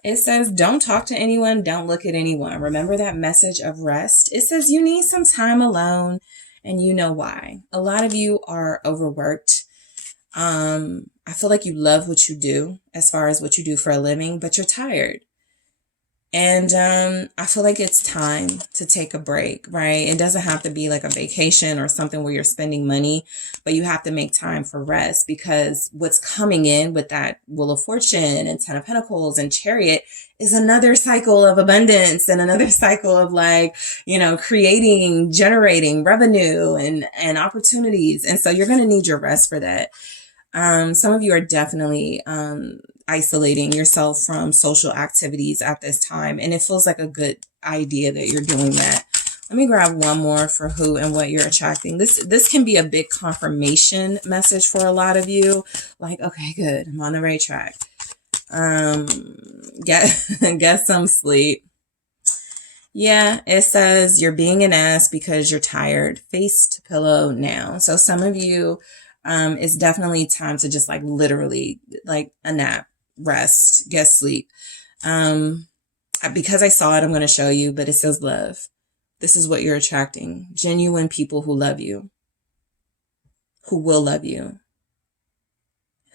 It says, don't talk to anyone. Don't look at anyone. Remember that message of rest. It says you need some time alone. And you know why. A lot of you are overworked. I feel like you love what you do as far as what you do for a living, but you're tired. And I feel like it's time to take a break, right? It doesn't have to be like a vacation or something where you're spending money, but you have to make time for rest, because what's coming in with that Wheel of Fortune and 10 of Pentacles and Chariot is another cycle of abundance and another cycle of creating, generating revenue and opportunities. And so you're going to need your rest for that. Some of you are definitely isolating yourself from social activities at this time, and it feels like a good idea that you're doing that. Let me grab one more for who and what you're attracting. This can be a big confirmation message for a lot of you. Like, okay, good, I'm on the right track. Get some sleep. Yeah, it says you're being an ass because you're tired. Face to pillow now. So some of you, it's definitely time to just literally a nap, rest, get sleep. Because I saw it, I'm going to show you, but it says love. This is what you're attracting. Genuine people who love you, who will love you,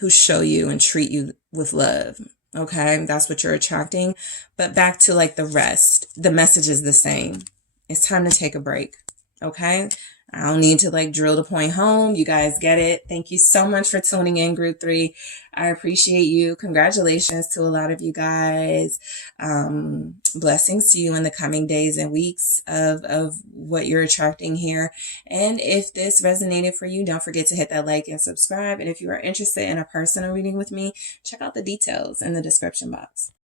who show you and treat you with love. Okay, that's what you're attracting. But back to the rest, the message is the same. It's time to take a break. Okay. I don't need to like drill the point home. You guys get it. Thank you so much for tuning in, Group 3. I appreciate you. Congratulations to a lot of you guys. Blessings to you in the coming days and weeks of what you're attracting here. And if this resonated for you, don't forget to hit that like and subscribe. And if you are interested in a personal reading with me, check out the details in the description box.